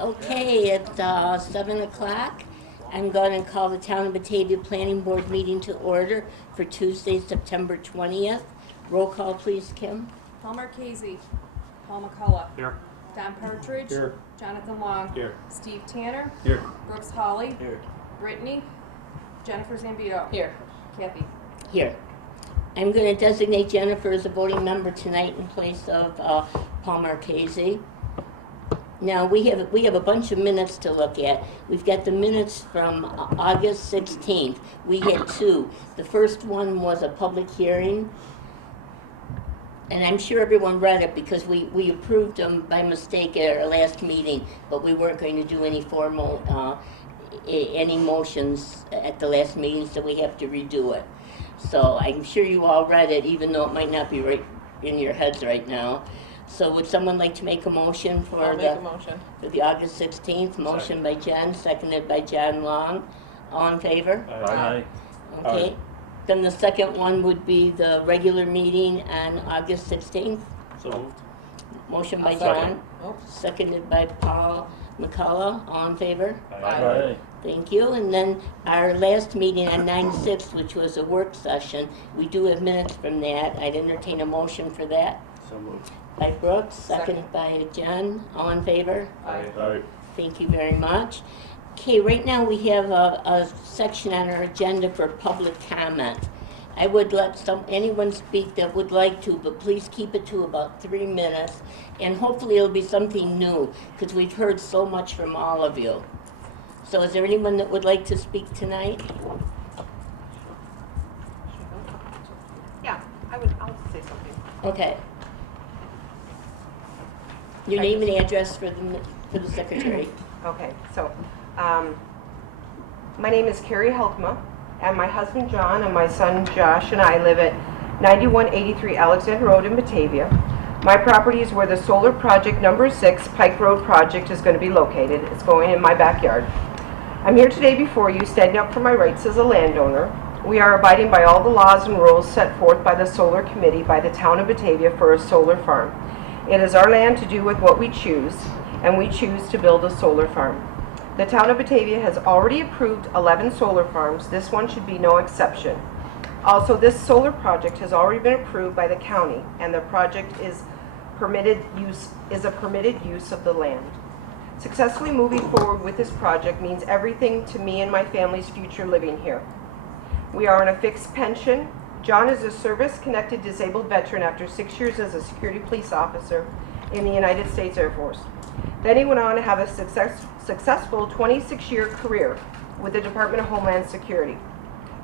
Okay, it's 7 o'clock. I'm going to call the Town of Batavia Planning Board meeting to order for Tuesday, September 20th. Roll call, please, Kim. Paul Marchese, Paul McCullough, Here. Don Partridge, Here. Jonathan Long, Here. Steve Tanner, Here. Brooks Hawley, Here. Brittany, Jennifer Zambito. Here. Kathy. Here. I'm going to designate Jennifer as a voting member tonight in place of Paul Marchese. Now, we have a bunch of minutes to look at. We've got the minutes from August 16th. We had two. The first one was a public hearing, and I'm sure everyone read it because we approved them by mistake at our last meeting, but we weren't going to do any formal, any motions at the last meeting, so we have to redo it. So I'm sure you all read it, even though it might not be right in your heads right now. So would someone like to make a motion for I'll make a motion. for the August 16th? Motion by Jen, seconded by John Long. All in favor? Aye. Okay. Then the second one would be the regular meeting on August 16th. So moved. Motion by I'll second. John, Oh, seconded by Paul McCullough. All in favor? Aye. Thank you. And then our last meeting on 9/6, which was a work session, we do have minutes from that. I'd entertain a motion for that. So moved. By Brooks, seconded Second. by Jen. All in favor? Aye. Thank you very much. Okay, right now we have a section on our agenda for public comment. I would let anyone speak that would like to, but please keep it to about 3 minutes. And hopefully it'll be something new, because we've heard so much from all of you. So is there anyone that would like to speak tonight? Yeah, I'll say something. Okay. Your name and address for the secretary. Okay, so, my name is Carrie Helkma, and my husband John and my son Josh and I live at 9183 Alexander Road in Batavia. My property is where the solar project number 6 Pike Road project is going to be located. It's going in my backyard. I'm here today before you, standing up for my rights as a landowner. We are abiding by all the laws and rules set forth by the Solar Committee by the Town of Batavia for a solar farm. It is our land to do with what we choose, and we choose to build a solar farm. The Town of Batavia has already approved 11 solar farms. This one should be no exception. Also, this solar project has already been approved by the county, and the project is a permitted use of the land. Successfully moving forward with this project means everything to me and my family's future living here. We are on a fixed pension. John is a service-connected disabled veteran after 6 years as a security police officer in the United States Air Force. Then he went on to have a successful 26-year career with the Department of Homeland Security.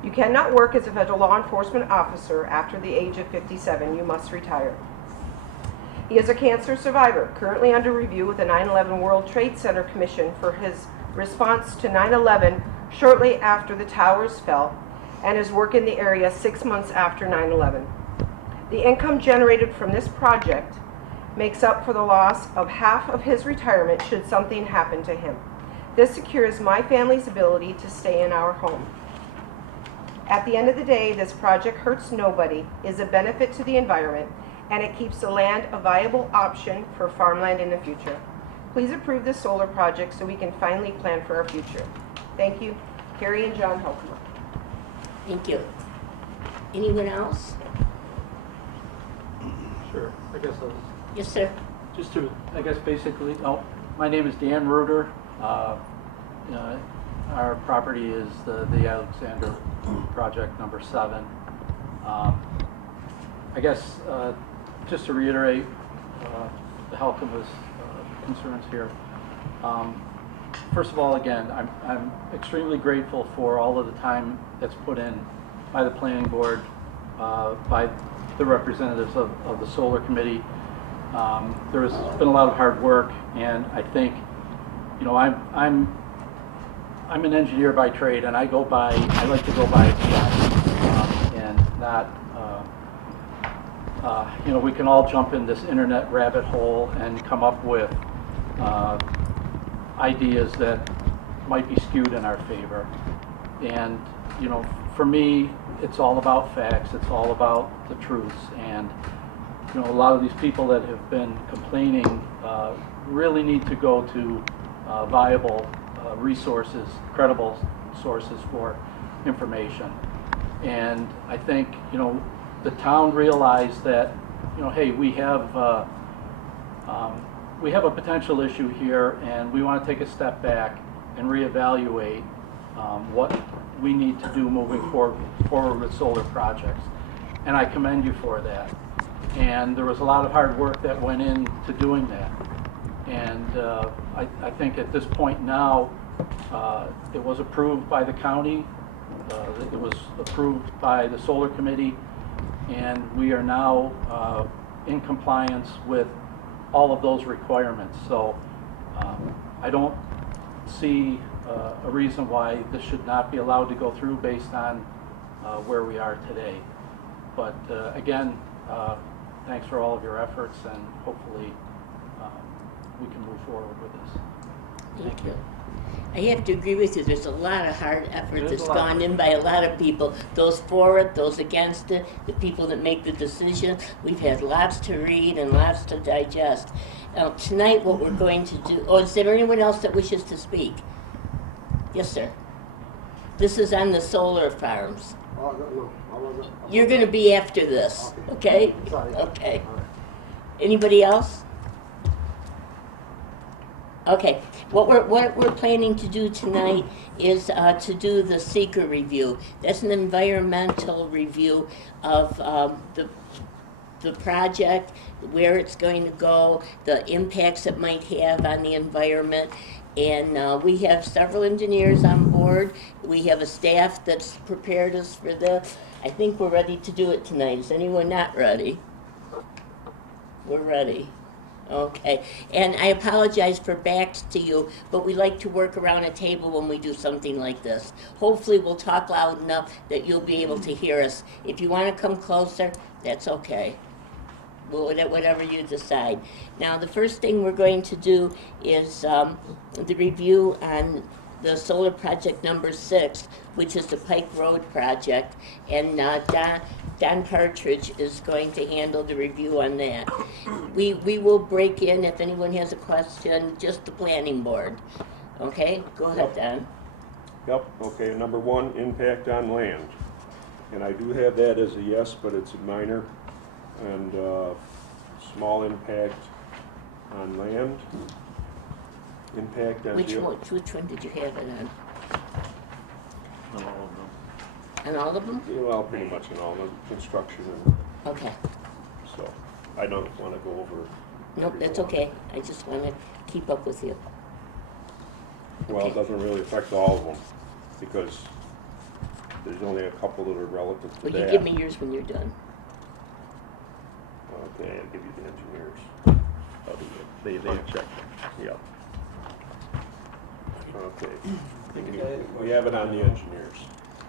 You cannot work as a federal law enforcement officer after the age of 57. You must retire. He is a cancer survivor, currently under review with the 9/11 World Trade Center Commission for his response to 9/11 shortly after the towers fell, and his work in the area 6 months after 9/11. The income generated from this project makes up for the loss of half of his retirement should something happen to him. This secures my family's ability to stay in our home. At the end of the day, this project hurts nobody, is a benefit to the environment, and it keeps the land a viable option for farmland in the future. Please approve this solar project so we can finally plan for our future. Thank you, Carrie and John Helkma. Thank you. Anyone else? Sure. I guess I'll Yes, sir. just to, basically, my name is Dan Ruder. Our property is the Alexander Project number 7. Just to reiterate the Helkma's concerns here. First of all, again, I'm extremely grateful for all of the time that's put in by the planning board, by the representatives of the solar committee. There has been a lot of hard work, and I think, I'm an engineer by trade, and I like to go by facts, and not, we can all jump in this internet rabbit hole and come up with ideas that might be skewed in our favor. And, for me, it's all about facts, it's all about the truths, and a lot of these people that have been complaining really need to go to viable resources, credible sources for information. And I think, you know, the town realized that, you know, hey, we have a potential issue here, and we want to take a step back and reevaluate what we need to do moving forward with solar projects. And I commend you for that. And there was a lot of hard work that went into doing that. And I think at this point now, it was approved by the county, it was approved by the solar committee, and we are now in compliance with all of those requirements. So I don't see a reason why this should not be allowed to go through based on where we are today. But again, thanks for all of your efforts, and hopefully we can move forward with this. Thank you. I have to agree with you, there's a lot of hard effort There's that's a lot. gone in by a lot of people, those for it, those against it, the people that make the decision. We've had lots to read and lots to digest. Now, tonight what we're going to do, oh, is there anyone else that wishes to speak? Yes, sir. This is on the solar farms. Oh, no, I wasn't. You're gonna be after this, okay? Sorry. Okay. All right. Anybody else? Okay, what we're planning to do tonight is to do the seeker review. That's an environmental review of the project, where it's going to go, the impacts it might have on the environment. And we have several engineers on board. We have a staff that's prepared us for this. I think we're ready to do it tonight. Is anyone not ready? We're ready. Okay, and I apologize for backs to you, but we like to work around a table when we do something like this. Hopefully we'll talk loud enough that you'll be able to hear us. If you want to come closer, that's okay. Whatever you decide. Now, the first thing we're going to do is the review on the solar project number 6, which is the Pike Road project, and Don Partridge is going to handle the review on that. We will break in if anyone has a question, just the planning board. Okay, go ahead, Don. Yep, okay, number 1, impact on land. And I do have that as a yes, but it's a minor and small impact on land. Impact on Which one did you have it on? On all of them. On all of them? Well, pretty much in all the construction, and Okay. so I don't want to go over. Nope, that's okay. I just want to keep up with you. Well, it Okay. doesn't really affect all of them because there's only a couple that are relative to Well, that. you give me yours when you're done. Okay, I'll give you the engineers. I'll do that. They check. Yeah. Okay. We have it on the engineers.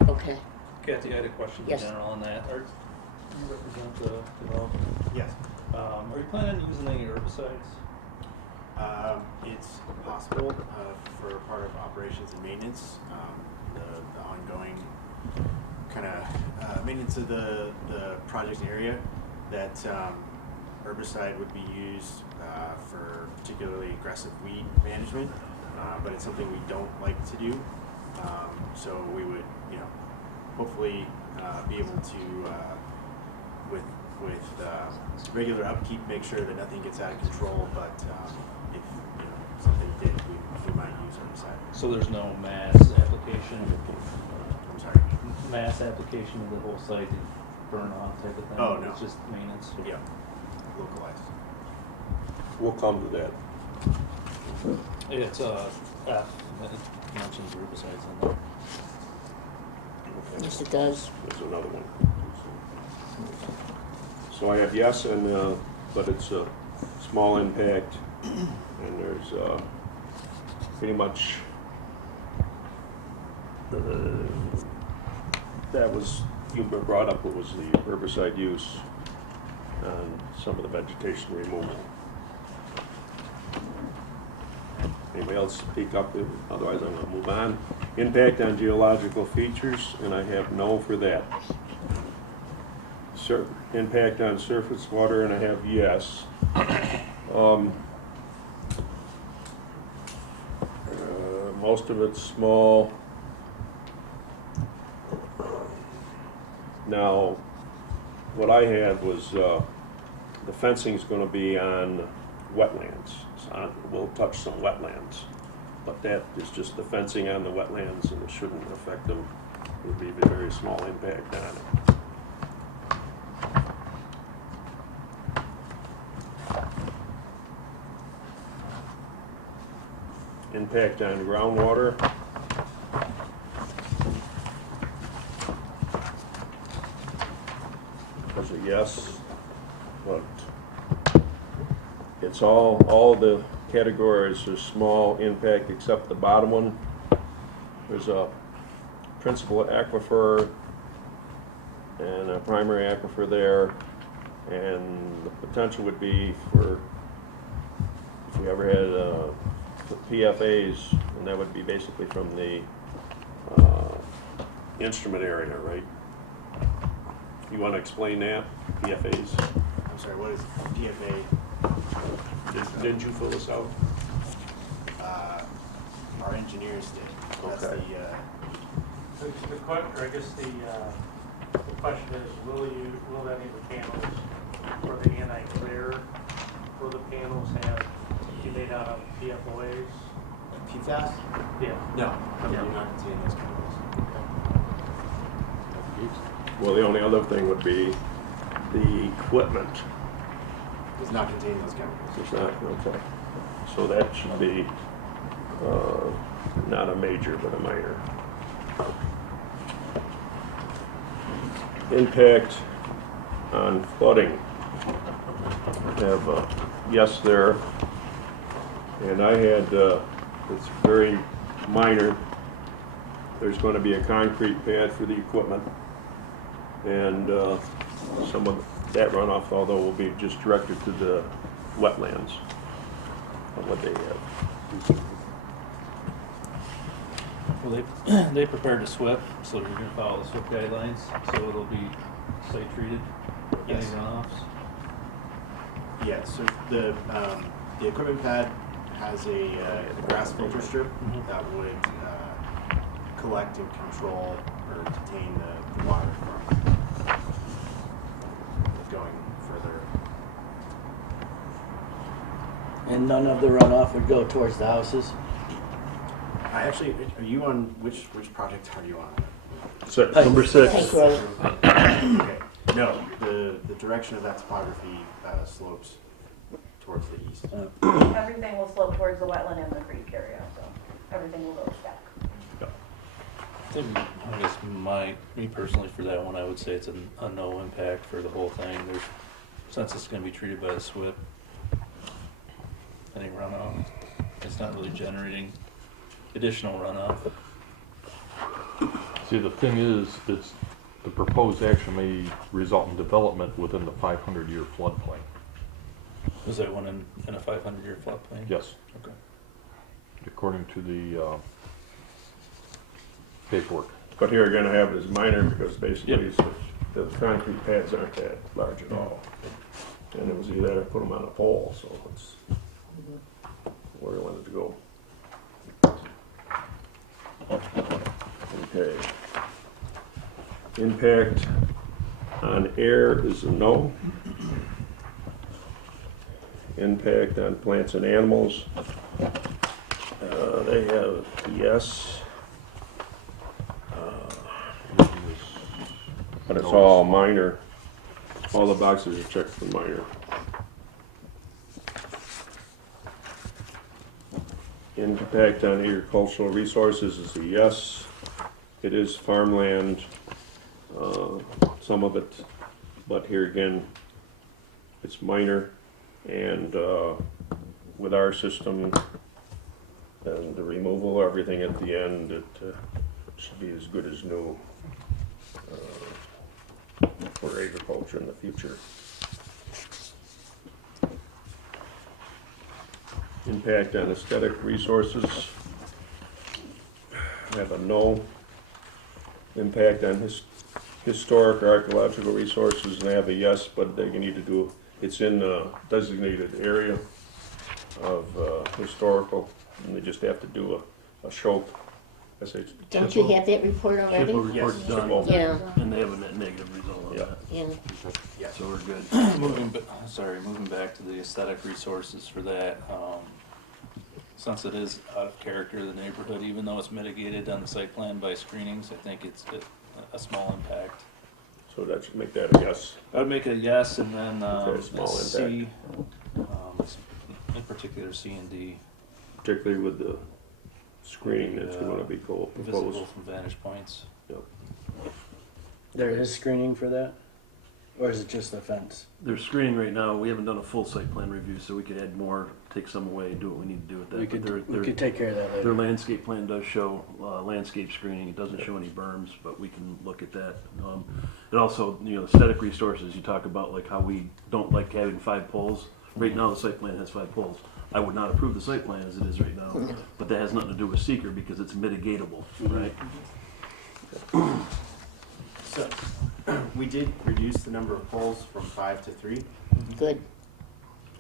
Okay. Kathy, I had a question in Yes. general on that. You represent the developer. Yes. Are you planning on using any herbicides? It's possible for part of operations and maintenance, the ongoing kind of maintenance of the project area, that herbicide would be used for particularly aggressive weed management, but it's something we don't like to do. So we would, hopefully be able to, with regular upkeep, make sure that nothing gets out of control. But if something did, we might use herbicide. So there's no mass application? I'm sorry. Mass application of the whole site to burn off type of thing? Oh, no. It's just maintenance? Yeah, localized. We'll come to that. It's F, that mentions herbicides on there. Okay. Yes, it does. There's another one. So I have yes, and but it's a small impact, and there's pretty much that was you brought up. What was the herbicide use and some of the vegetation removal? Anybody else speak up? Otherwise, I'm going to move on. Impact on geological features, and I have no for that. Impact on surface water, and I have most of it's small. Now, what I had was, the fencing's gonna be on wetlands. We'll touch some wetlands, but that is just the fencing on the wetlands, and it shouldn't affect them. It would be a very small impact on it. Impact on groundwater. Was a yes, but it's all the categories are small impact except the bottom one. There's a principal aquifer and a primary aquifer there, and the potential would be for, if we ever had the PFAs, and that would be basically from the instrument area, right? You want to explain that, PFAs? I'm sorry, what is PFA? Didn't you fill this out? Our engineers did. That's Okay. The question is, will any of the panels, or the anti-glare, will the panels be made out of PFOAs? PFAS? Yeah. No, do not contain those chemicals. Well, the only other thing would be the equipment. Does not contain those chemicals. It's not, okay. So that should be not a major, but a minor. Impact on flooding. I have a yes there. And I had, it's very minor. There's going to be a concrete pad for the equipment. And some of that runoff, although, will be just directed to the wetlands of what they have. Well, they prepared a SWIP, so you're gonna follow the SWIP guidelines, so it'll be site treated, any Yes. runoffs. Yeah, so the equipment pad has a grass filter strip that would collect and control or detain the water from going further. And none of the runoff would go towards the houses? I actually, are you on, which project are you on? So, number 6. Thank you. Okay, no, the direction of that topography slopes towards the east. Everything will slope towards the wetland and the creek area, so everything will go back. I guess me personally, for that one, I would say it's a no impact for the whole thing. Since it's gonna be treated by the SWIP, any runoff, it's not really generating additional runoff. See, the thing is, it's, the proposed action may result in development within the 500-year floodplain. Was that one in a 500-year floodplain? Yes, Okay. according to the paperwork. But here you're going to have it as minor because basically Yep. the concrete pads aren't that large at all. And it was either put them on a pole, so it's where we wanted to go. Okay. Impact on air is a no. Impact on plants and animals, they have yes. But it's all minor. All the boxes are checked for minor. Impact on agricultural resources is a yes. It is farmland, some of it, but here again, it's minor. And with our system and the removal of everything at the end, it should be as good as new for agriculture in the future. Impact on aesthetic resources, I have a no. Impact on historic or archaeological resources, and I have a yes, but they need to do, it's in a designated area of historical, and they just have to do Schultz, SH. Don't you have that report already? Chippewa report's Yes. done, Yeah, and they have a net negative result on Yeah. that, yeah. so we're good. Moving back to the aesthetic resources for that, since it is out of character, the neighborhood, even though it's mitigated on the site plan by screenings, I think it's a small impact. So that should make that a yes. I would make it a yes, and then, Okay, small a C, in particular C and D, Particularly with the screening that's gonna be visible proposed. from vantage points. There is screening for that? Or is it just the fence? There's screening right now, we haven't done a full site plan review, so we could add more, take some away, do what we need to do with that. We But could, we could take care of that their later. landscape plan does show, landscape screening, it doesn't show any berms, but we can look at that. It also, aesthetic resources, you talk about like how we don't like having 5 poles. Right now, the site plan has 5 poles. I would not approve the site plan as it is right now, but that has nothing to do with seeker because it's mitigatable, right? So, we did reduce the number of poles from 5 to 3. Good.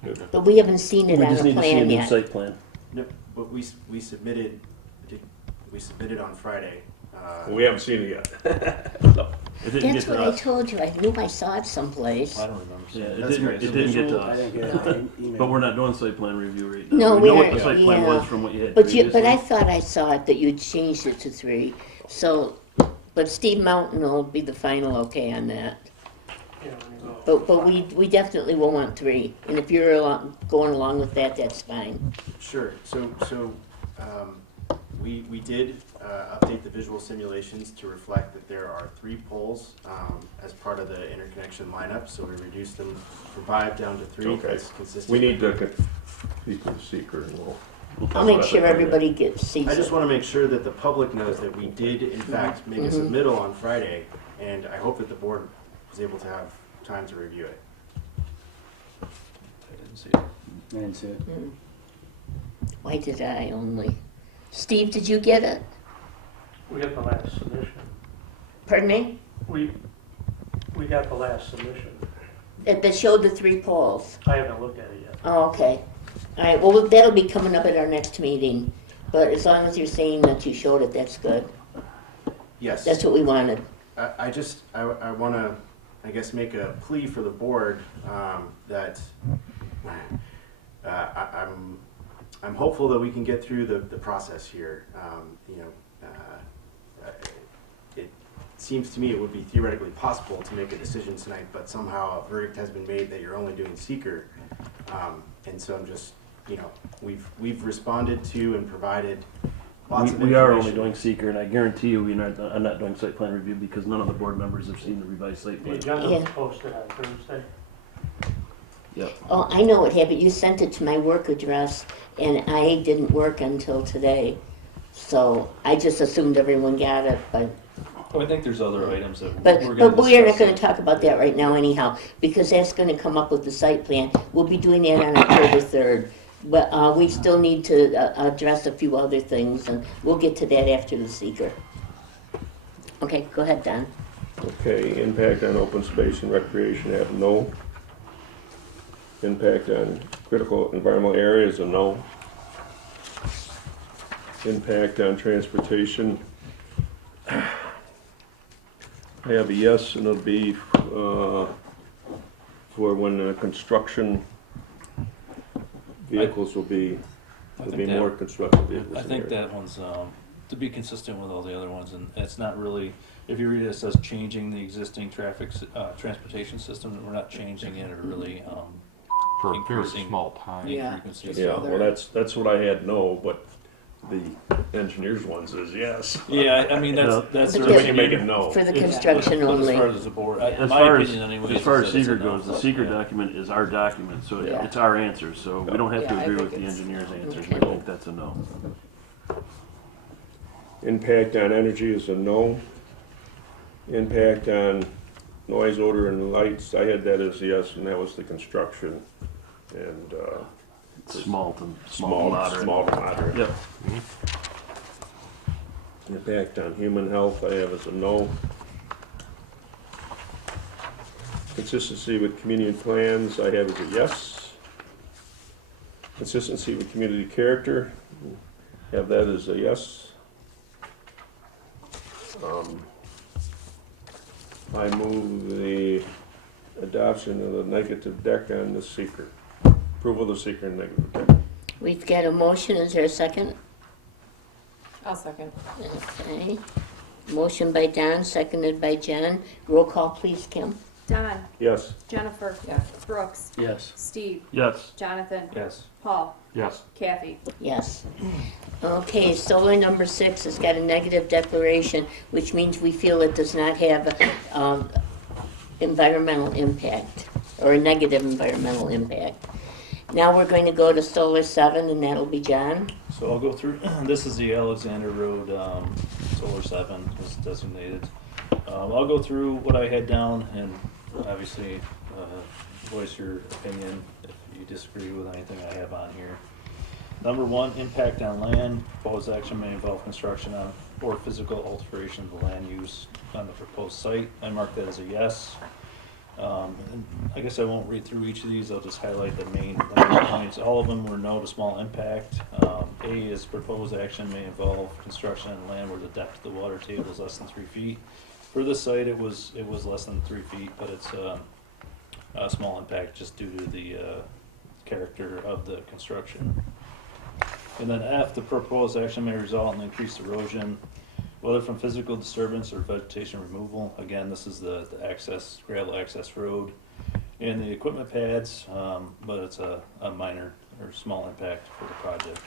Good. But we haven't seen We it on just the need to see a plan new yet. site plan. No, but we submitted, we submitted on Friday. We haven't seen it yet. It didn't get That's to what I us. told you, I knew I saw it someplace. I don't remember Yeah, seeing it it. didn't, it didn't get to I us. didn't get an email. But we're not doing site plan review right now. No, We we know what aren't, the site plan yeah. was from what you had But previously. I thought I saw it, that you changed it to 3, so, but Steve Mountain will be the final okay on that. You know, when you go. But we definitely will want 3, and if you're going along with that, that's fine. Sure, so, we did update the visual simulations to reflect that there are 3 poles as part of the interconnection lineup, so we reduced them from 5 down to 3. Okay. That's consistent. We need to speak with the seeker and we'll talk I'll make about sure that later. everybody sees I just it. want to make sure that the public knows that we did in fact make a submittal on Friday, and I hope that the board was able to have time to review it. I didn't see it. I didn't see it. Why did I only? Steve, did you get it? We got the last submission. Pardon me? We got the last submission. That showed the 3 poles. I haven't looked at it yet. Oh, okay. All right, well, that'll be coming up at our next meeting. But as long as you're saying that you showed it, that's good. Yes. That's what we wanted. I want to, I guess, make a plea for the board that I'm hopeful that we can get through the process here. It seems to me it would be theoretically possible to make a decision tonight, but somehow a verdict has been made that you're only doing seeker, and so I'm just, we've responded to and provided lots of We are only information. doing seeker, and I guarantee you, I'm not doing site plan review because none of the board members have seen the revised site The plan. agenda was Yeah. posted on Thursday. Yep. Oh, I know it had, but you sent it to my work address, and I didn't work until today. So I just assumed everyone got it, but Well, I think there's other items that But we're gonna we are not discuss gonna it. talk about that right now anyhow, because that's gonna come up with the site plan. We'll be doing that on October 3rd. But we still need to address a few other things, and we'll get to that after the seeker. Okay, go ahead, Don. Okay, impact on open space and recreation, I have no. Impact on critical environmental areas, a no. Impact on transportation, I have a yes, and it'll be for when construction vehicles will be, I there'll think be that- more construction vehicles I in think there. that one's, to be consistent with all the other ones, and it's not really, if you read it, it says changing the existing transportation system, we're not changing it or really, For a very increasing small time. Yeah. frequency. Yeah, well, that's what I had no, but the engineer's one says yes. Yeah, I mean, that's But sort we of. can make it no. For the But construction as only. far as the board, As my far as, opinion anyways. as far is as that it's a seeker goes, no. the seeker Yeah. document is our document, so Yeah. it's our answer, so we don't have to Yeah, I agree think with the it's- engineer's answers, Okay. I think that's a no. Impact on energy is a no. Impact on noise, odor, and lights, I had that as yes, and that was the construction. And, Small to small, moderate. small to moderate. Yep. Impact on human health, I have as a no. Consistency with community plans, I have as a yes. Consistency with community character, Have that as a yes. I move the adoption of the negative deck on the seeker. Approval of the seeker and negative deck. We've got a motion, is there a second? I'll second. Okay. Motion by Don, seconded by Jen. Roll call, please, Kim. Don, Yes. Jennifer. Yes. Brooks, Yes. Steve, Yes. Jonathan, Yes. Paul, Yes. Kathy. Yes. Okay, solar number 6 has got a negative declaration, which means we feel it does not have environmental impact, or a negative environmental impact. Now we're going to go to solar 7, and that'll be John. So I'll go through, this is the Alexander Road, Solar 7 is designated. I'll go through what I had down and obviously voice your opinion if you disagree with anything I have on here. Number 1, impact on land. Proposed action may involve construction on or physical alteration of the land use on the proposed site. I mark that as a yes. And I guess I won't read through each of these, I'll just highlight the main points. All of them were no to small impact. A is proposed action may involve construction on land where the depth of the water table is less than 3 feet. For this site, it was less than 3 feet, but it's a small impact just due to the character of the construction. And then F, the proposed action may result in increased erosion, whether from physical disturbance or vegetation removal. Again, this is the access, gravel access road and the equipment pads, but it's a minor or small impact for the project.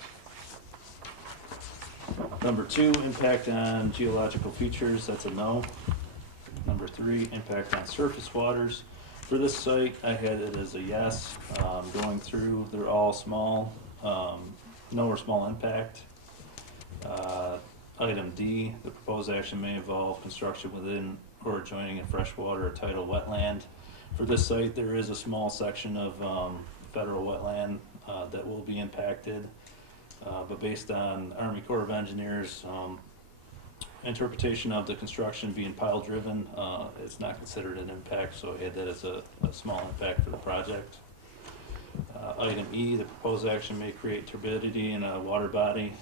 Number 2, impact on geological features, that's a no. Number 3, impact on surface waters. For this site, I had it as a yes. Going through, they're all small, no or small impact. Item D, the proposed action may involve construction within or adjoining a freshwater or tidal wetland. For this site, there is a small section of federal wetland that will be impacted. But based on Army Corps of Engineers interpretation of the construction being pile driven, it's not considered an impact, so I had that as a small impact for the project. Item E, the proposed action may create turbidity in a water body,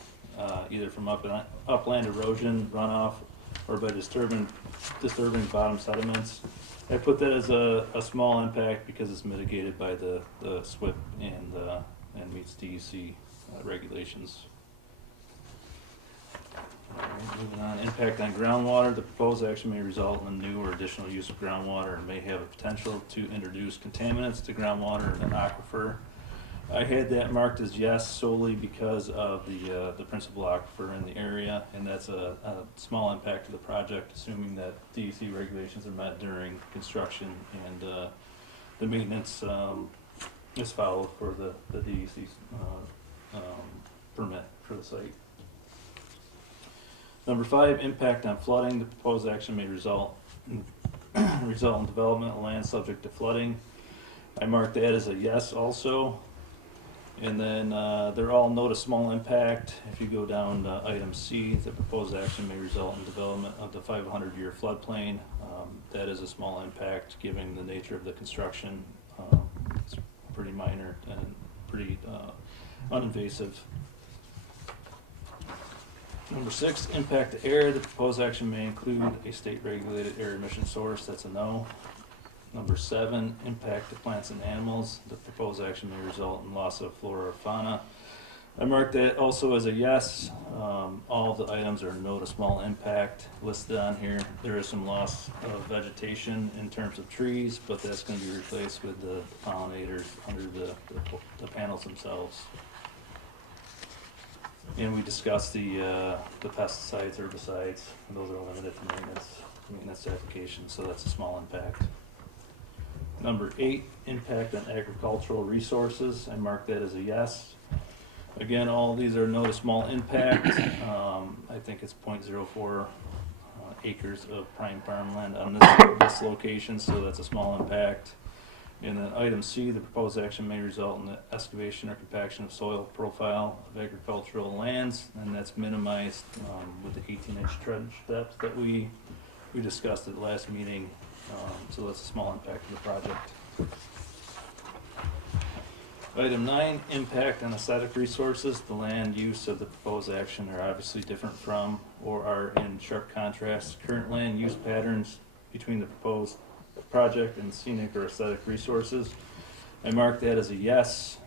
either from upland erosion, runoff, or by disturbing bottom sediments. I put that as a small impact because it's mitigated by the SWIP and meets DEC regulations. Moving on, impact on groundwater. The proposed action may result in new or additional use of groundwater and may have a potential to introduce contaminants to groundwater in an aquifer. I had that marked as yes solely because of the principal aquifer in the area, and that's a small impact to the project, assuming that DEC regulations are met during construction and the maintenance is followed for the DEC permit for the site. Number 5, impact on flooding. The proposed action may result in development of land subject to flooding. I marked that as a yes also. And then they're all no to small impact. If you go down to item C, the proposed action may result in development of the 500-year floodplain. That is a small impact given the nature of the construction. It's pretty minor and pretty uninvasive. Number 6, impact to air. The proposed action may include a state-regulated air emission source. That's a no. Number 7, impact to plants and animals. The proposed action may result in loss of flora or fauna. I marked that also as a yes. All of the items are no to small impact listed on here. There is some loss of vegetation in terms of trees, but that's going to be replaced with the pollinators under the panels themselves. And we discussed the pesticides, herbicides, and those are limited to maintenance applications, so that's a small impact. Number 8, impact on agricultural resources. I marked that as a yes. Again, all of these are no to small impact. I think it's 0.04 acres of prime farmland on this location, so that's a small impact. And then item C, the proposed action may result in the excavation or compaction of soil profile of agricultural lands, and that's minimized with the 18-inch trench depth that we discussed at the last meeting. So that's a small impact to the project. Item 9, impact on aesthetic resources. The land use of the proposed action are obviously different from or are in sharp contrast. Current land use patterns between the proposed project and scenic or aesthetic resources. I mark that as a yes.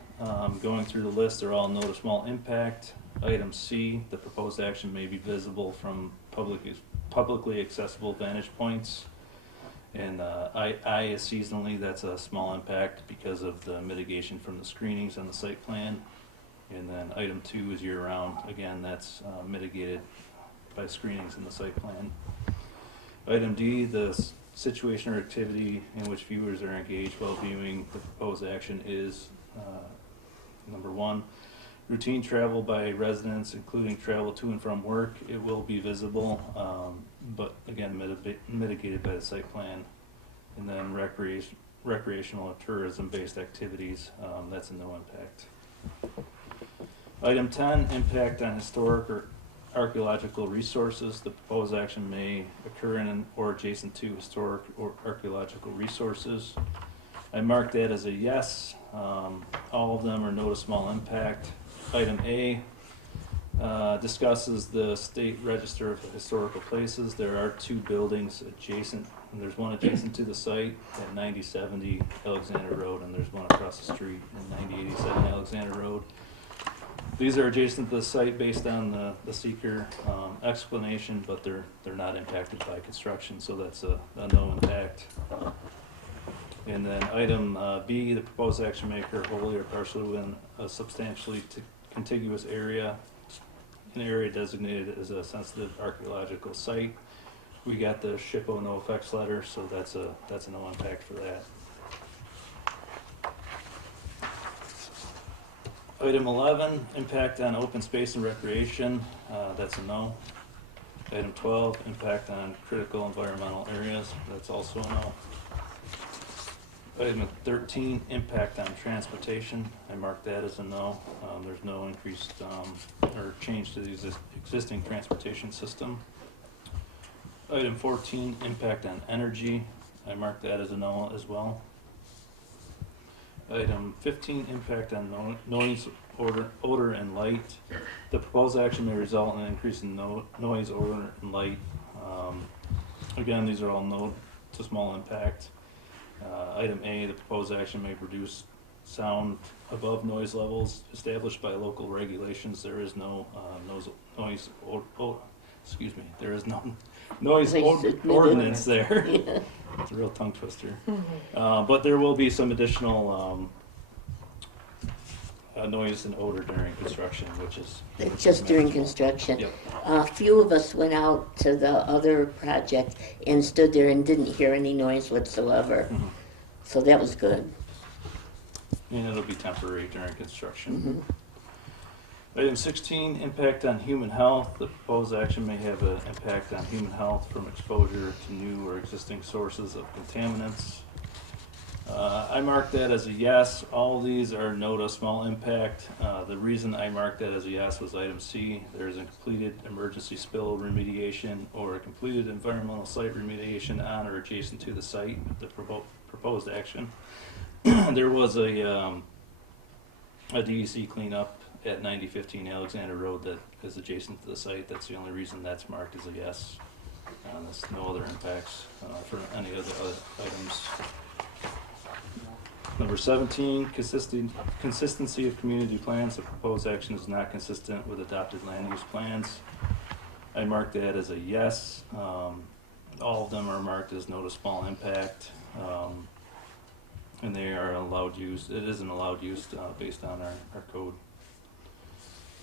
Going through the list, they're all no to small impact. Item C, the proposed action may be visible from publicly accessible vantage points. And I is seasonally, that's a small impact because of the mitigation from the screenings on the site plan. And then item 2 is year-round. Again, that's mitigated by screenings in the site plan. Item D, the situation or activity in which viewers are engaged while viewing the proposed action is number 1, routine travel by residents, including travel to and from work. It will be visible, but again, mitigated by the site plan. And then recreational or tourism-based activities, that's a no impact. Item 10, impact on historic or archaeological resources. The proposed action may occur in or adjacent to historic or archaeological resources. I mark that as a yes. All of them are no to small impact. Item A discusses the State Register of Historical Places. There are 2 buildings adjacent, and there's one adjacent to the site at 9070 Alexander Road, and there's one across the street at 9087 Alexander Road. These are adjacent to the site based on the seeker explanation, but they're not impacted by construction, so that's a no impact. And then item B, the proposed action may occur wholly or partially within a substantially contiguous area, an area designated as a sensitive archaeological site. We got the SHPO no effects letter, so that's a no impact for that. Item 11, impact on open space and recreation, that's a no. Item 12, impact on critical environmental areas, that's also a no. Item 13, impact on transportation, I mark that as a no. There's no increased or change to the existing transportation system. Item 14, impact on energy, I mark that as a no as well. Item 15, impact on noise, odor, and light. The proposed action may result in an increase in noise, odor, and light. Again, these are all no to small impact. Item A, the proposed action may produce sound above noise levels established by local regulations. There is no there is no noise ordinance there. It's a real tongue twister. But there will be some additional noise and odor during construction, which is Just during construction. Yep. A few of us went out to the other project and stood there and didn't hear any noise whatsoever. Mhm. So that was good. And it'll be temporary during construction. Item 16, impact on human health. The proposed action may have an impact on human health from exposure to new or existing sources of contaminants. I mark that as a yes. All of these are no to small impact. The reason I marked that as a yes was item C. There is a completed emergency spill remediation or a completed environmental site remediation on or adjacent to the site, the proposed action. There was a DEC cleanup at 9015 Alexander Road that is adjacent to the site. That's the only reason that's marked as a yes. There's no other impacts for any of the other items. Number 17, consistency of community plans. The proposed action is not consistent with adopted land use plans. I marked that as a yes. All of them are marked as no to small impact. And they are allowed use. It is an allowed use based on our code.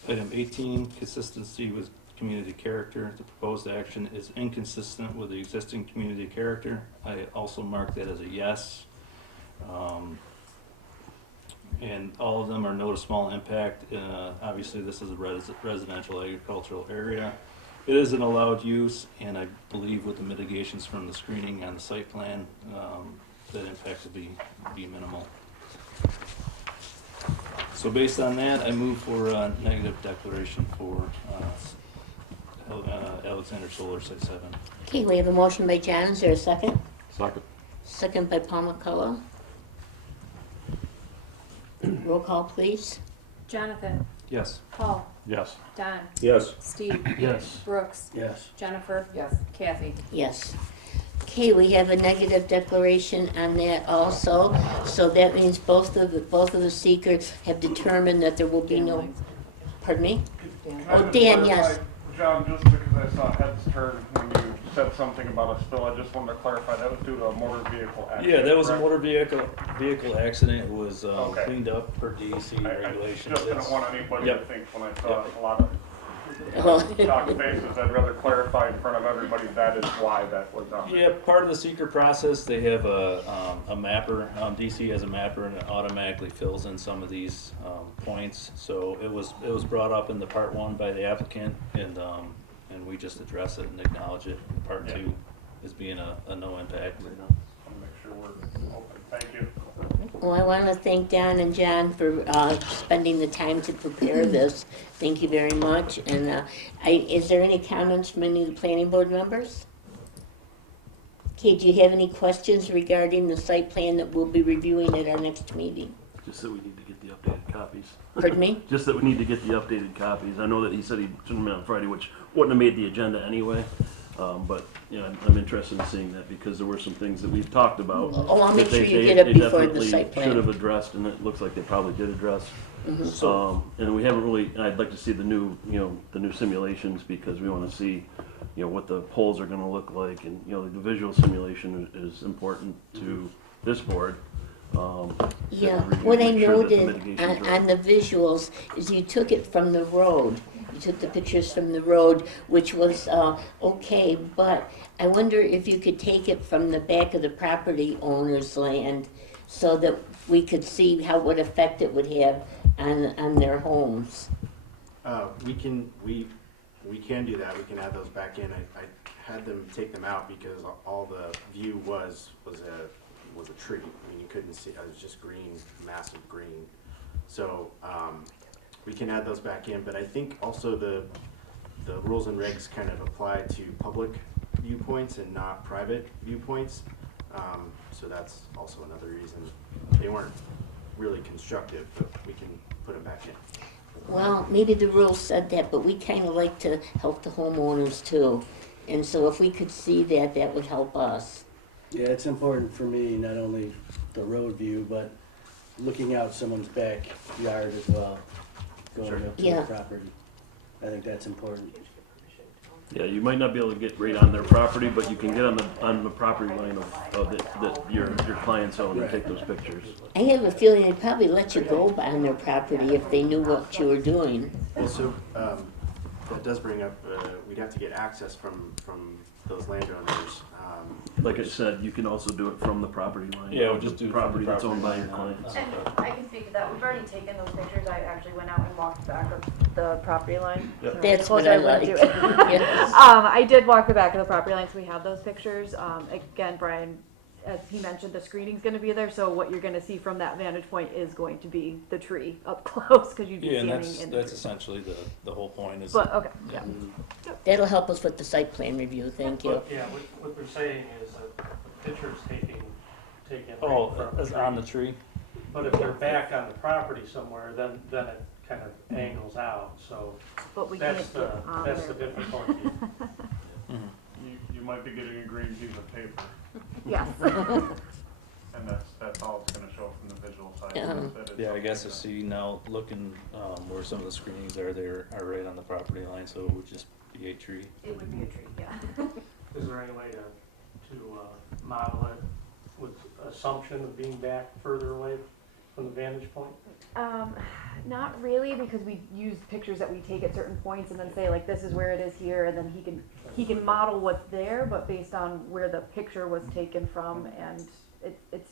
Item 18, consistency with community character. The proposed action is inconsistent with the existing community character. I also marked that as a yes. And all of them are no to small impact. Obviously, this is a residential agricultural area. It is an allowed use, and I believe with the mitigations from the screening on the site plan, that impact will be minimal. So based on that, I move for a negative declaration for Alexander Solar Site 7. Okay, we have a motion by John. Is there a second? Second. Second by Paul McCullough. roll call, please. Jonathan, Yes. Paul, Yes. Don, Yes. Steve, Yes. Brooks, Yes. Jennifer, Yes. Kathy. Yes. Okay, we have a negative declaration on that also, so that means both of the seekers have determined that there will be no, pardon me? Can I Oh, just Dan, clarify, yes. John, just because I saw heads turn when you said something about a spill, I just wanted to clarify that was due to a motor vehicle accident. Yeah, that was a correct? motor vehicle accident. It was Okay. cleaned up per DEC I regulations. just didn't It's- want anybody Yep. to think when I saw a lot of Oh. shocked faces, I'd rather clarify in front of everybody that is why that was done. Yeah, part of the seeker process, they have a mapper, DC has a mapper and it automatically fills in some of these, points. So it was brought up in the part one by the applicant and we just address it and acknowledge it. Part Yeah. two is being a no impact. I'll make sure we're open. Thank you. Well, I want to thank Don and John for spending the time to prepare this. Thank you very much. And is there any comments from any of the planning board members? Okay, do you have any questions regarding the site plan that we'll be reviewing at our next meeting? Just that we need to get the updated copies. Pardon me? Just that we need to get the updated copies. I know that he said he'd send them on Friday, which wouldn't have made the agenda anyway. But, you know, I'm interested in seeing that because there were some things that we've talked about. Oh, I'll make that sure you they get it before the definitely site plan. should have addressed, and it looks like they probably did address. Mhm. And we haven't really, and I'd like to see the new, the new simulations because we want to see, what the poles are going to look like. And, the visual simulation is important to this board. Yeah, and what I make sure that the noted mitigations are- on the visuals is you took it from the road. You took the pictures from the road, which was okay, but I wonder if you could take it from the back of the property owner's land so that we could see what effect it would have on their homes. We can do that. We can add those back in. I had them take them out because all the view was a tree. I mean, you couldn't see. It was just green, massive green. So we can add those back in. But I think also the rules and regs kind of apply to public viewpoints and not private viewpoints. So that's also another reason they weren't really constructive, but we can put them back in. Well, maybe the rules said that, but we kind of like to help the homeowners too. And so if we could see that, that would help us. Yeah, it's important for me, not only the road view, but looking out someone's backyard as well, going up to Yeah. the property. I think that's important. Yeah, you might not be able to get right on their property, but you can get on the property line of that your client's own and take those pictures. I have a feeling they'd probably let you go on their property if they knew what you were doing. Also, that does bring up, we'd have to get access from those landowners. Like I said, you can also do it from the property line. Yeah, we'll just do it from property the that's owned by property your line, client. And I can speak to that. We've already taken those pictures. I actually went out and walked the back of the property line. Yep. That's what Closer I lived like. to it. Yes. I did walk the back of the property line, so we have those pictures. Again, Brian, as he mentioned, the screening's gonna be there, so what you're gonna see from that vantage point is going to be the tree up close, because you'd be Yeah, and standing in the that's tree. essentially the whole point is. But, okay, yeah. That'll help us with the site plan review, thank you. But, yeah, what they're saying is that the picture's taken Oh, right from it's on the tree? But if they're back on the property somewhere, then it kind of angles out, so But we that's can't the, get on that's the there. difficulty. Mhm. You might be getting a green piece of paper, Yes. and that's all it's gonna show from the visual side. Yeah. That is Yeah, I guess I something see now looking where some of the screenings are, they are right on the property line, so it would just be a tree. It would be a tree, yeah. Is there any way to model it with assumption of being back further away from the vantage point? Not really, because we use pictures that we take at certain points and then say like, this is where it is here, and then he can model what's there, but based on where the picture was taken from, and it's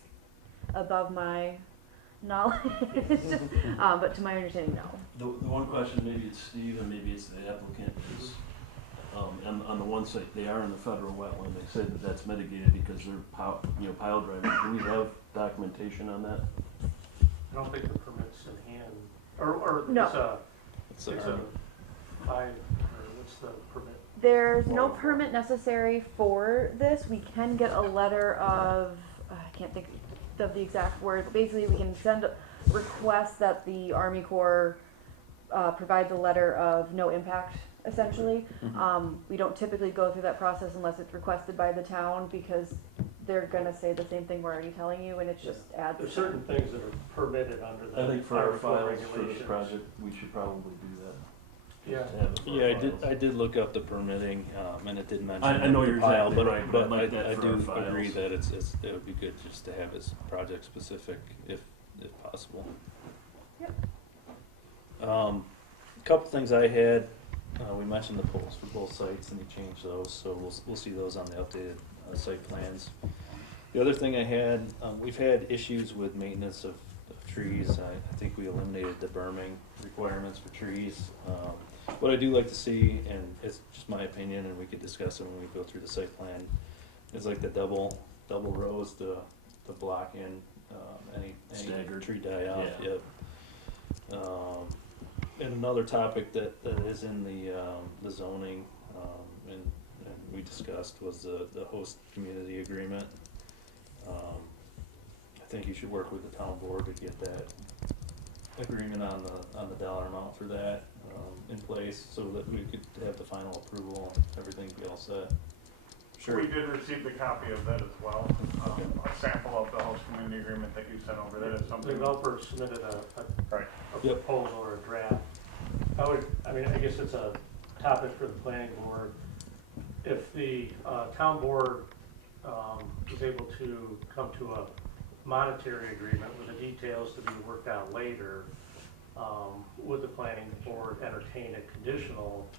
above my knowledge. But to my understanding, no. The one question, maybe it's Steve and maybe it's the applicant, is on the one site, they are in the federal wetland. They said that that's mitigated because they're pile driving. Do we have documentation on that? I don't think the permit's in hand, or No. it's a fine, or what's the permit? There's no permit necessary for this. We can get a letter of, I can't think of the exact word, but basically we can send a request that the Army Corps provides a letter of no impact, essentially. We don't typically go through that process unless it's requested by the town, because they're gonna say the same thing we're already telling you, and it just adds. There's certain things that are permitted under the. I think for our Army Corps files for this regulations. project, we should probably do that. Yeah. Just to have it for Yeah, our I did, files. I did look up the permitting, and it did mention. I know the you're pile, exactly but- right, but I'd like that I for do our files. agree that it would be good just to have it project specific if possible. Yep. Couple things I had, we mentioned the poles for both sites and you changed those, so we'll see those on the updated site plans. The other thing I had, we've had issues with maintenance of trees. I think we eliminated the berming requirements for trees. What I do like to see, and it's just my opinion, and we could discuss it when we go through the site plan, is like the double rows to block in any Staggered. tree die off. Yeah. Yep. And another topic that is in the zoning, and we discussed was the host community agreement. I think you should work with the town board to get that agreement on the dollar amount for that in place, so that we could have the final approval and everything be all set. We did receive the copy of that as well, a sample of the host community agreement that you sent over, that is The something. developer submitted a Right. Yep. proposal or a draft. I guess it's a topic for the planning board. If the town board is able to come to a monetary agreement with the details to be worked out later, would the planning board entertain a conditional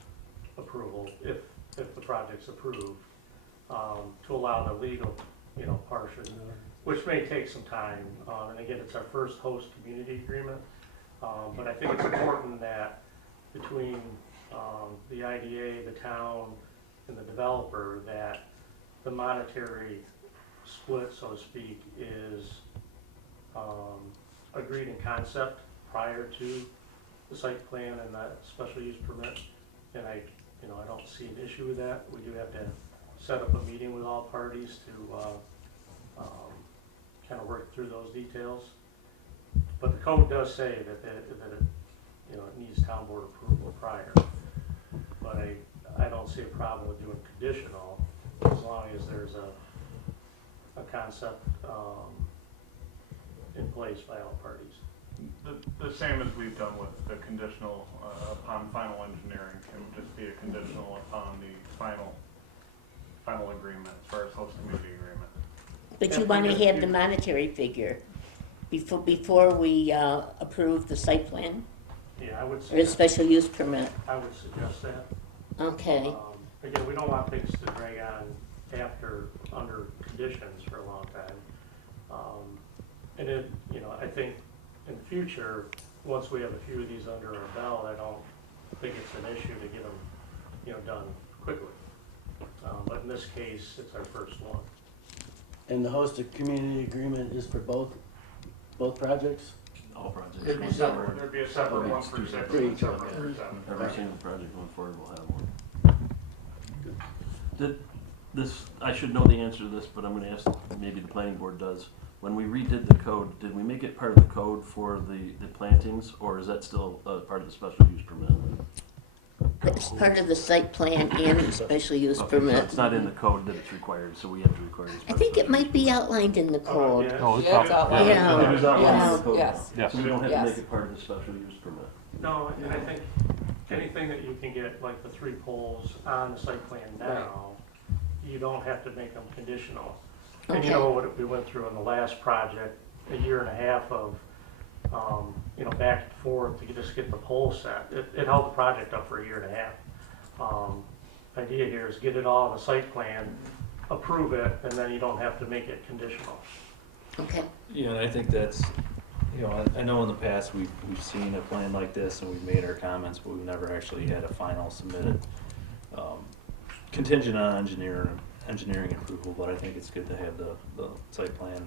approval if the project's approved, to allow the legal, portion, which may take some time. And again, it's our first host community agreement. But I think it's important that between the IDA, the town, and the developer, that the monetary split, so to speak, is agreed in concept prior to the site plan and that special use permit. And I don't see an issue with that. We do have to set up a meeting with all parties to kind of work through those details. But the code does say that it needs town board approval prior. But I don't see a problem with doing conditional as long as there's a concept in place by all parties. The same as we've done with the conditional upon final engineering, it would just be a conditional upon the final agreement as far as host community agreement. But you want to have the monetary figure before we approve the site plan Yeah, I would or the suggest, special use permit? I would suggest that. Okay. Again, we don't want things to drag on under conditions for a long time. And it, I think in the future, once we have a few of these under our belt, I don't think it's an issue to get them, done quickly. But in this case, it's our first one. And the hosted community agreement is for both projects? All projects. It'd be separate, there'd be a separate one for six For and each, separate okay. for seven. Every single project going forward will have one. Did this, I should know the answer to this, but I'm gonna ask, maybe the planning board does. When we redid the code, did we make it part of the code for the plantings, or is that still part of the special use permit? It's part of the site plan and the special use Okay, so permit. it's not in the code that it's required, so we have to require it. I think it might be outlined in the Oh, code. yeah. No, it's Yeah, it's not. outlined. Yeah. It was outlined in the Yes, code. yes. Yes. So we don't have to Yes. make it part of the special use permit. No, and I think anything that you can get, like the 3 poles on the site plan now, you don't have to make them conditional. And Okay. what we went through in the last project, a year and a half of, back and forth to just get the pole set. It held the project up for a year and a half. Idea here is get it all on the site plan, approve it, and then you don't have to make it conditional. Okay. Yeah, and I think that's, I know in the past we've seen a plan like this and we've made our comments, but we've never actually had a final submitted, contingent on engineering approval, but I think it's good to have the site plan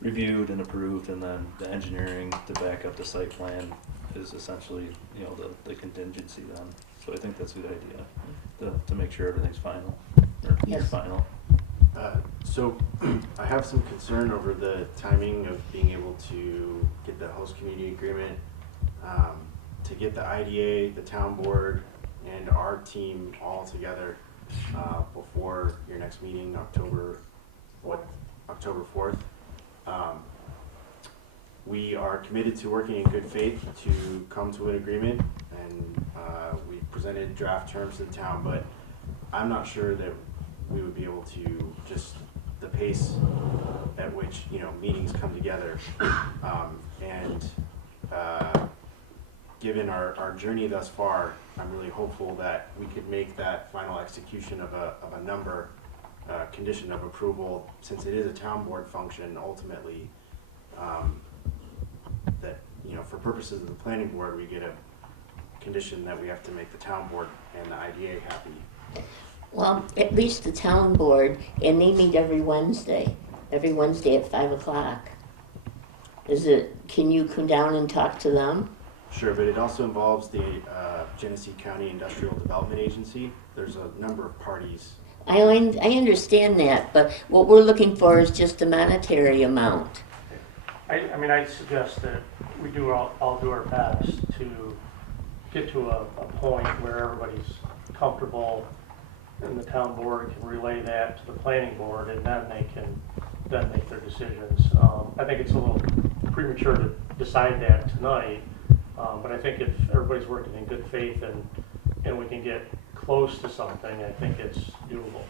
reviewed and approved, and then the engineering to back up the site plan is essentially, the contingency then. So I think that's a good idea, to make sure everything's final, or near Yes. final. So I have some concern over the timing of being able to get the host community agreement, to get the IDA, the town board, and our team all together before your next meeting, October 4th. We are committed to working in good faith to come to an agreement, and we presented draft terms to the town, but I'm not sure that we would be able to just the pace at which, you know, meetings come together. Given our journey thus far, I'm really hopeful that we could make that final execution of a number condition of approval, since it is a town board function ultimately, that, you know, for purposes of the planning board, we get a condition that we have to make the town board and the IDA happy. Well, at least the town board, and they meet every Wednesday at 5 o'clock. Can you come down and talk to them? Sure, but it also involves the Genesee County Industrial Development Agency. There's a number of parties. I understand that, but what we're looking for is just a monetary amount. I mean, I'd suggest that we all do our best to get to a point where everybody's comfortable and the town board can relay that to the planning board, and then they can then make their decisions. I think it's a little premature to decide that tonight, but I think if everybody's working in good faith and we can get close to something, I think it's doable,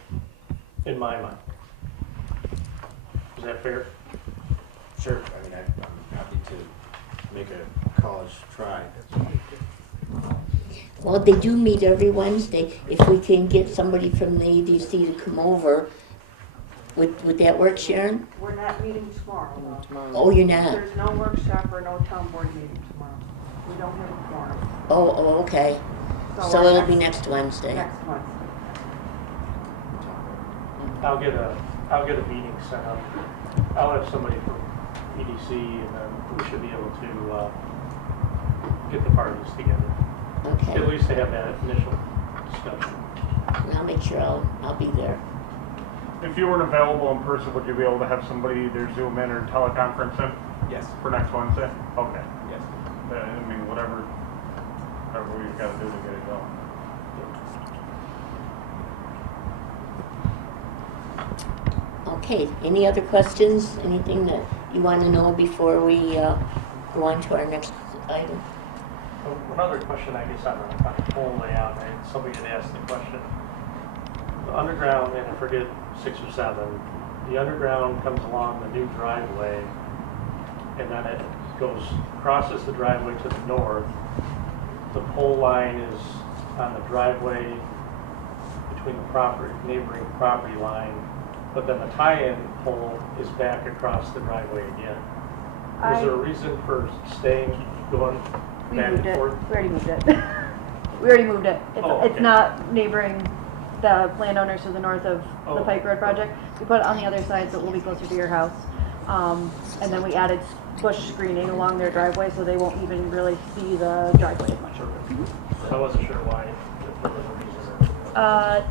in my mind. Is that fair? Sure, I mean, I'm happy to make a college try. Well, they do meet every Wednesday. If we can get somebody from the ADC to come over, would that work, Sharon? We're not meeting tomorrow, though. Oh, you're not? There's no workshop or no town board meeting tomorrow. We don't have a quorum. Oh, okay. So our it'll be next Wednesday. Next Wednesday. I'll get a meeting set up. I'll have somebody from EDC, and then we should be able to get the parties together. Okay. At least to have that initial discussion. And I'll make sure I'll be there. If you weren't available in person, would you be able to have somebody either Zoom in or teleconference in Yes. for next Wednesday? Okay. Yes. I mean, whatever we've got to do to get it going. Okay, any other questions? Anything that you want to know before we go on to our next item? One other question, I guess, on the pole layout, somebody had asked the question. The underground, and I forget 6 or 7, the underground comes along the new driveway, and then it crosses the driveway to the north. The pole line is on the driveway between the neighboring property line, but then the tie-in pole is back across the driveway again. Is there a reason for going We back moved and it. forth? We already moved it. We already moved it. It's Okay. not neighboring the landowners to the north of the Oh. Pike Road project. We put it on the other side so it will be closer to your house. And then we added bush screening along their driveway so they won't even really see the driveway as much. I wasn't sure why, if there was a reason.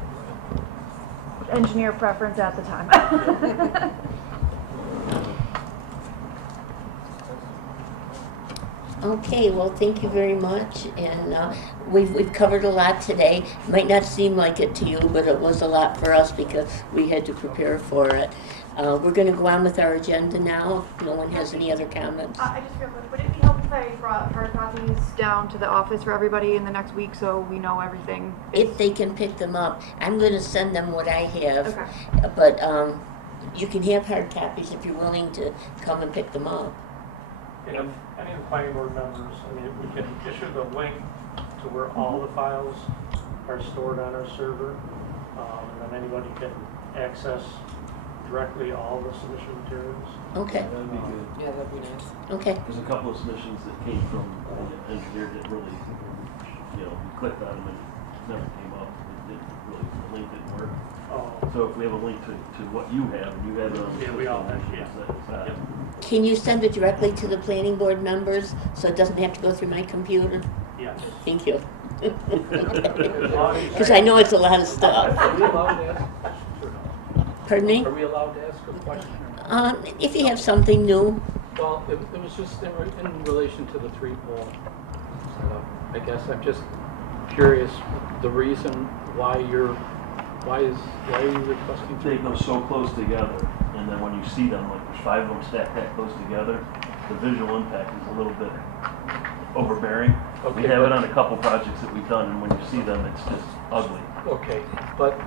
Engineer preference at the time. Okay, well, thank you very much, and we've covered a lot today. Might not seem like it to you, but it was a lot for us because we had to prepare for it. We're going to go on with our agenda now, if no one has any other comments. I just real quick, would it be helpful if I brought hard copies down to the office for everybody in the next week so we know everything? If they can pick them up, I'm going to send them what I have, Okay. but you can have hard copies if you're willing to come and pick them up. And if any of the planning board members, I mean, we can issue the link to where all the files are stored on our server, and then anybody can access directly all the submission materials. Okay, That'd be good. Yeah, that'd be nice. okay. There's a couple of submissions that came from an engineer that really, you know, we clicked on them and it never came up. It didn't really, the link didn't work. Oh, So if we have a link to what you have, and you have it on the Yeah, we all have, system, yeah. it's not- Yep. Can you send it directly to the planning board members so it doesn't have to go through my computer? yes. Thank you. As long as- Because I know it's a lot of stuff. Are we allowed to ask questions or no? Pardon me? Are we allowed to ask a question or not? If you have something new, Well, it was just in relation to the three-pole setup. I guess I'm just curious, the reason why are you requesting They three? go so close together, and then when you see them, like there's 5 of them stacked that close together, the visual impact is a little bit overbearing. We Okay, have it but- on a couple projects that we've done, and when you see them, it's just ugly. Okay, but,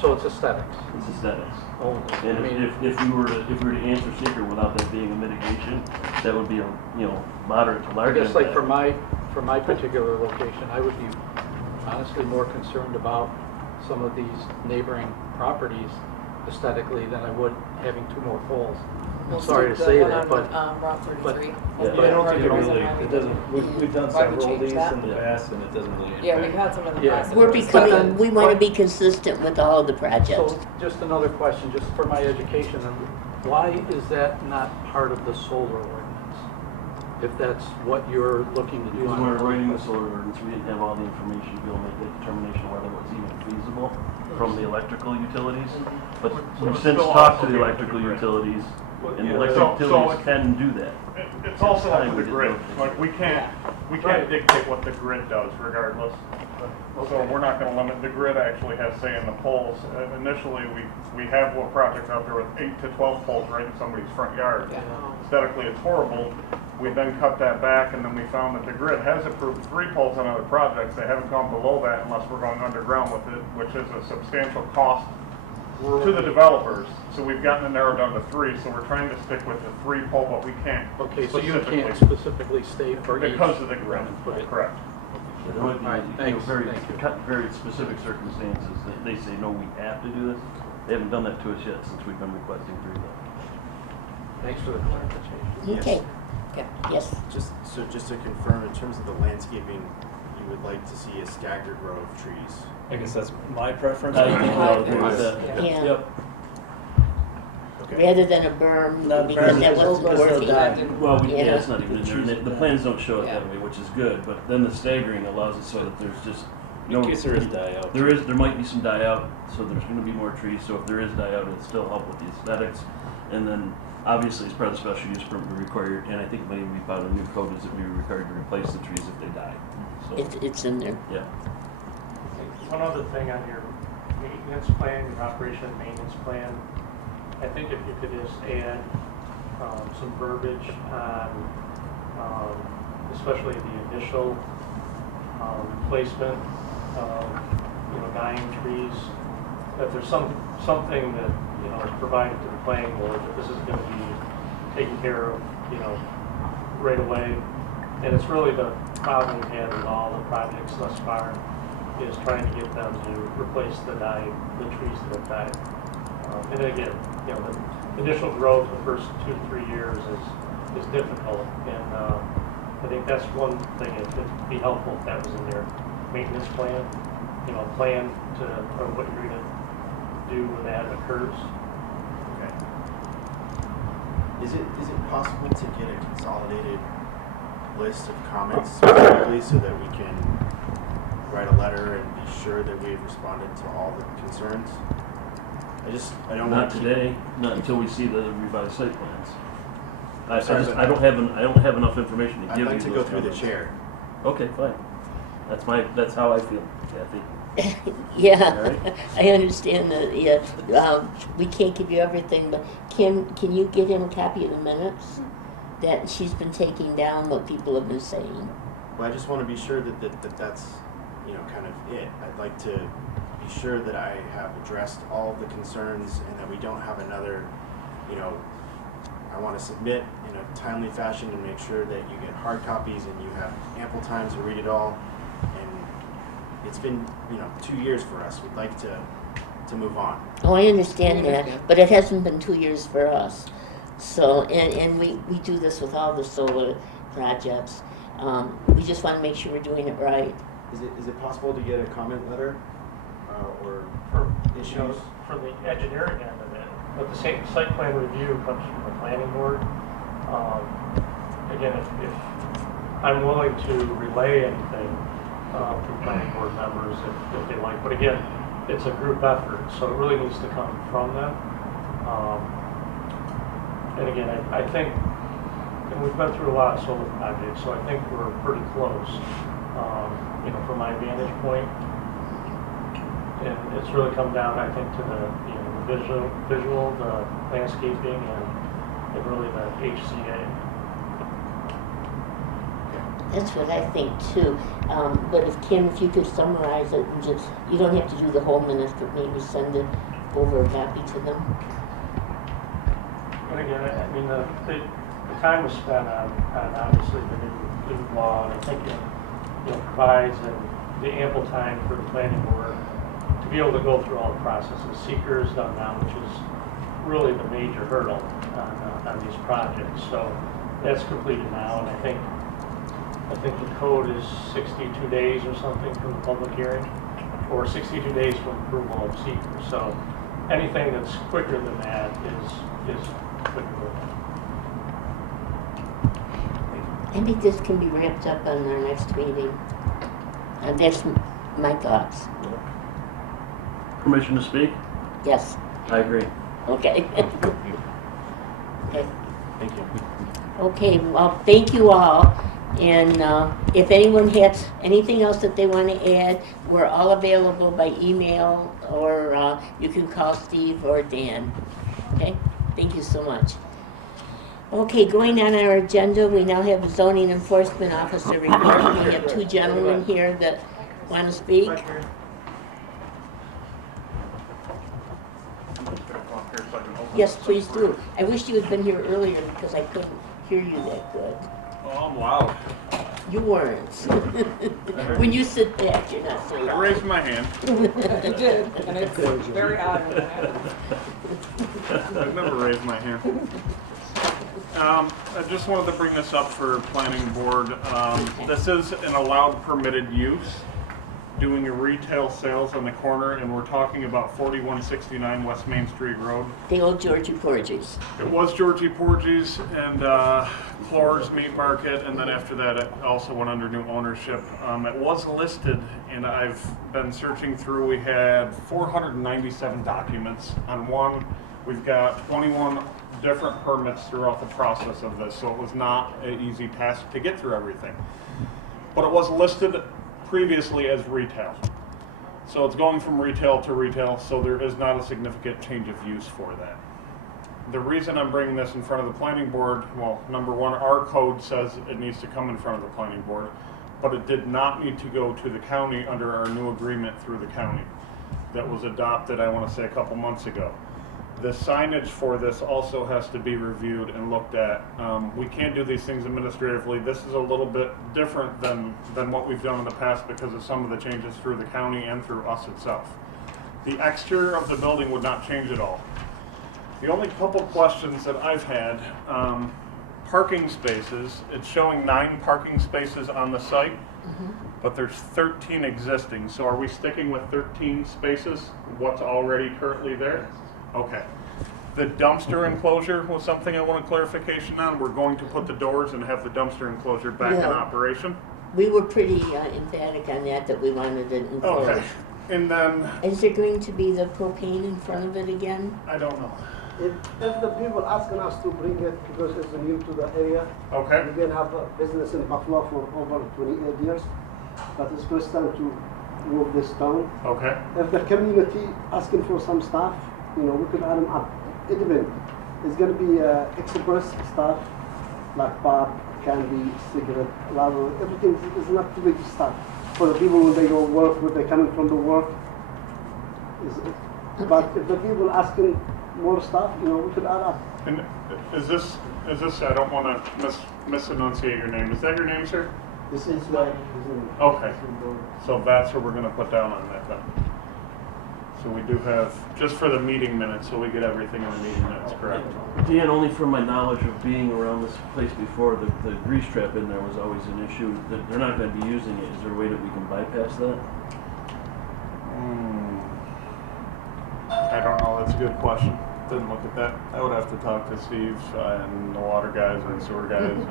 so it's aesthetics It's aesthetics. only. And I mean, if we were to answer seeker without that being a mitigation, that would be a, moderate to I large guess like impact. for my particular location, I would be honestly more concerned about some of these neighboring properties aesthetically than I would having 2 more poles. I'm sorry to say that, but Route 33. Yeah, I don't think it really, It doesn't, we've done Why would several of change these that? in the past and it doesn't really impact. Yeah, we've had some in the Yeah. past. that we're were- becoming, we want to be consistent with all of the projects. so just another question, just for my education, why is that not part of the solar ordinance? If that's what you're looking to do Because on. when we were writing the solar ordinance, we didn't have all the information to be able to make that determination whether it was even feasible from the electrical utilities. But we've since still talked to also the get electrical the grid. utilities, and the Yeah, electric so utilities it- can do that. It's also up to Time the we did grid, those. like, we can't Right. dictate what the grid does regardless. So we're not gonna limit, the grid actually has say in the poles. Initially, we have a project out there with 8 to 12 poles right in somebody's front yard. Yeah. Aesthetically, it's horrible. We then cut that back, and then we found that the grid has approved 3 poles on other projects. They haven't gone below that unless we're going underground with it, which is a substantial cost to the developers. So we've gotten it narrowed down to 3, so we're trying to stick with the 3 pole, but we can't Okay, so you specifically- can't specifically state for each. because of the grid, Put it- correct. There might be, Alright, thanks, very, thank you. very specific circumstances that they say, no, we have to do this. They haven't done that to us yet since we've been requesting 3 though. Thanks for the clarification. Okay, Okay. yes. Just to confirm, in terms of the landscaping, you would like to see a staggered row of trees. I guess that's my preference. I think we're all good with that. Yeah. Yep. Okay. Rather than a berm, No, because that berm, wasn't just working. the Well, Yeah. yeah, it's not even in there. And The plans don't show it Yeah. that way, which is good, but then the staggering allows it so that there's just. In case there is die out. There might be some die out, so there's gonna be more trees, so if there is die out, it'll still help with the aesthetics. And then, obviously, as part of the special use permit, we require, and I think maybe we found a new code is that we are required to replace the trees if they die. So, It's in there. yeah. One other thing on your maintenance plan, your operation and maintenance plan, I think if you could just add some verbiage on, especially the initial placement of, dying trees, that there's something that, is provided to the planning board that this is going to be taken care of, right away. And it's really the problem we've had with all the projects thus far, is trying to get them to replace the trees that have died. And then again, the initial growth the first 2 to 3 years is difficult. And I think that's one thing that would be helpful if that was in their maintenance plan, plan to, or what you're gonna do when that occurs. Okay. Is it possible to get a consolidated list of comments specifically so that we can write a letter and be sure that we've responded to all the concerns? I don't Not want to keep- today, not until we see the revised site plans. Sorry, but- I don't have enough information to I'd give you like to go those through the comments. chair. Okay, fine. That's how I feel, Kathy. Yeah, Alright. I understand that, yeah. We can't give you everything, but can you get him a copy of the minutes? That she's been taking down what people have been saying. Well, I just want to be sure that that's, kind of it. I'd like to be sure that I have addressed all the concerns and that we don't have another, I want to submit in a timely fashion and make sure that you get hard copies and you have ample time to read it all. And it's been, 2 years for us. We'd like to move on. Oh, I understand We that, understand. but it hasn't been 2 years for us. So, and we do this with all the solar projects. We just want to make sure we're doing it right. Is it possible to get a comment letter or For, issues? from the engineering end of it. But the same site plan review comes from the planning board. Again, if I'm willing to relay anything to planning board members if they like, but again, it's a group effort, so it really needs to come from them. And again, I think, and we've been through a lot of solar projects, so I think we're pretty close, from my vantage point. And it's really come down, I think, to the visual, the landscaping, and really the HCA. That's what I think too. But if you could summarize it and just, you don't have to do the whole minutes, but maybe send it over a copy to them. And again, I mean, the time was spent on obviously the new law, and I think it provides the ample time for the planning board to be able to go through all the processes. Seeker is done now, which is really the major hurdle on these projects. So that's completed now, and I think the code is 62 days or something from the public hearing, or 62 days from approval of seeker. So anything that's quicker than that is quicker than that. I think this can be wrapped up on our next meeting. That's my thoughts. Permission to speak? Yes. I agree. Okay. Okay. Thank you. Okay, well, thank you all. And if anyone has anything else that they want to add, we're all available by email, or you can call Steve or Dan. Okay? Thank you so much. Okay, going on our agenda, we now have a zoning enforcement officer report. We have two gentlemen here that want to speak. Yes, please do. I wish you had been here earlier because I couldn't hear you that good. Oh, I'm loud. You weren't. When you sit back, you're not so I loud. raised my hand. You did, and it's very odd when that happens. I've never raised my hand. I just wanted to bring this up for planning board. This is an allowed permitted use, doing a retail sales on the corner, and we're talking about 4169 West Main Street Road. The old Georgie Porges. It was Georgie Porges and Clore's Meat Market, and then after that it also went under new ownership. It was listed, and I've been searching through. We had 497 documents on one. We've got 21 different permits throughout the process of this, so it was not an easy task to get through everything. But it was listed previously as retail. So it's going from retail to retail, so there is not a significant change of use for that. The reason I'm bringing this in front of the planning board, well, number one, our code says it needs to come in front of the planning board, but it did not need to go to the county under our new agreement through the county that was adopted, I want to say, a couple months ago. The signage for this also has to be reviewed and looked at. We can't do these things administratively. This is a little bit different than what we've done in the past because of some of the changes through the county and through us itself. The exterior of the building would not change at all. The only couple questions that I've had, parking spaces, it's showing 9 parking spaces on the site, but there's 13 existing. So are we sticking with 13 spaces, what's already currently there? Okay. The dumpster enclosure was something I wanted clarification on. We're going to put the doors and have the dumpster enclosure back in operation. We were pretty emphatic on that we wanted it enclosed. Okay. And then, Is there going to be the propane in front of it again? I don't know. If the people asking us to bring it because it's new to the area, Okay. we can have a business in Buffalo for over 28 years, but it's first time to move this down. Okay. If the community asking for some stuff, we could add them up. It depends. It's going to be express stuff like pop, candy, cigarette, lava. Everything is not too big stuff for the people when they go work, when they coming from the work. But if the people asking more stuff, we could add up. And is this, I don't want to misenunciate your name. Is that your name, sir? This is like. Okay. So that's what we're going to put down on that then. So we do have, just for the meeting minutes, so we get everything in the meeting minutes, correct? Dan, only from my knowledge of being around this place before, the grease trap in there was always an issue. That they're not going to be using it. Is there a way that we can bypass that? I don't know, that's a good question. didn't look at that. I would have to talk to Steve and the water guys and sewer guys. And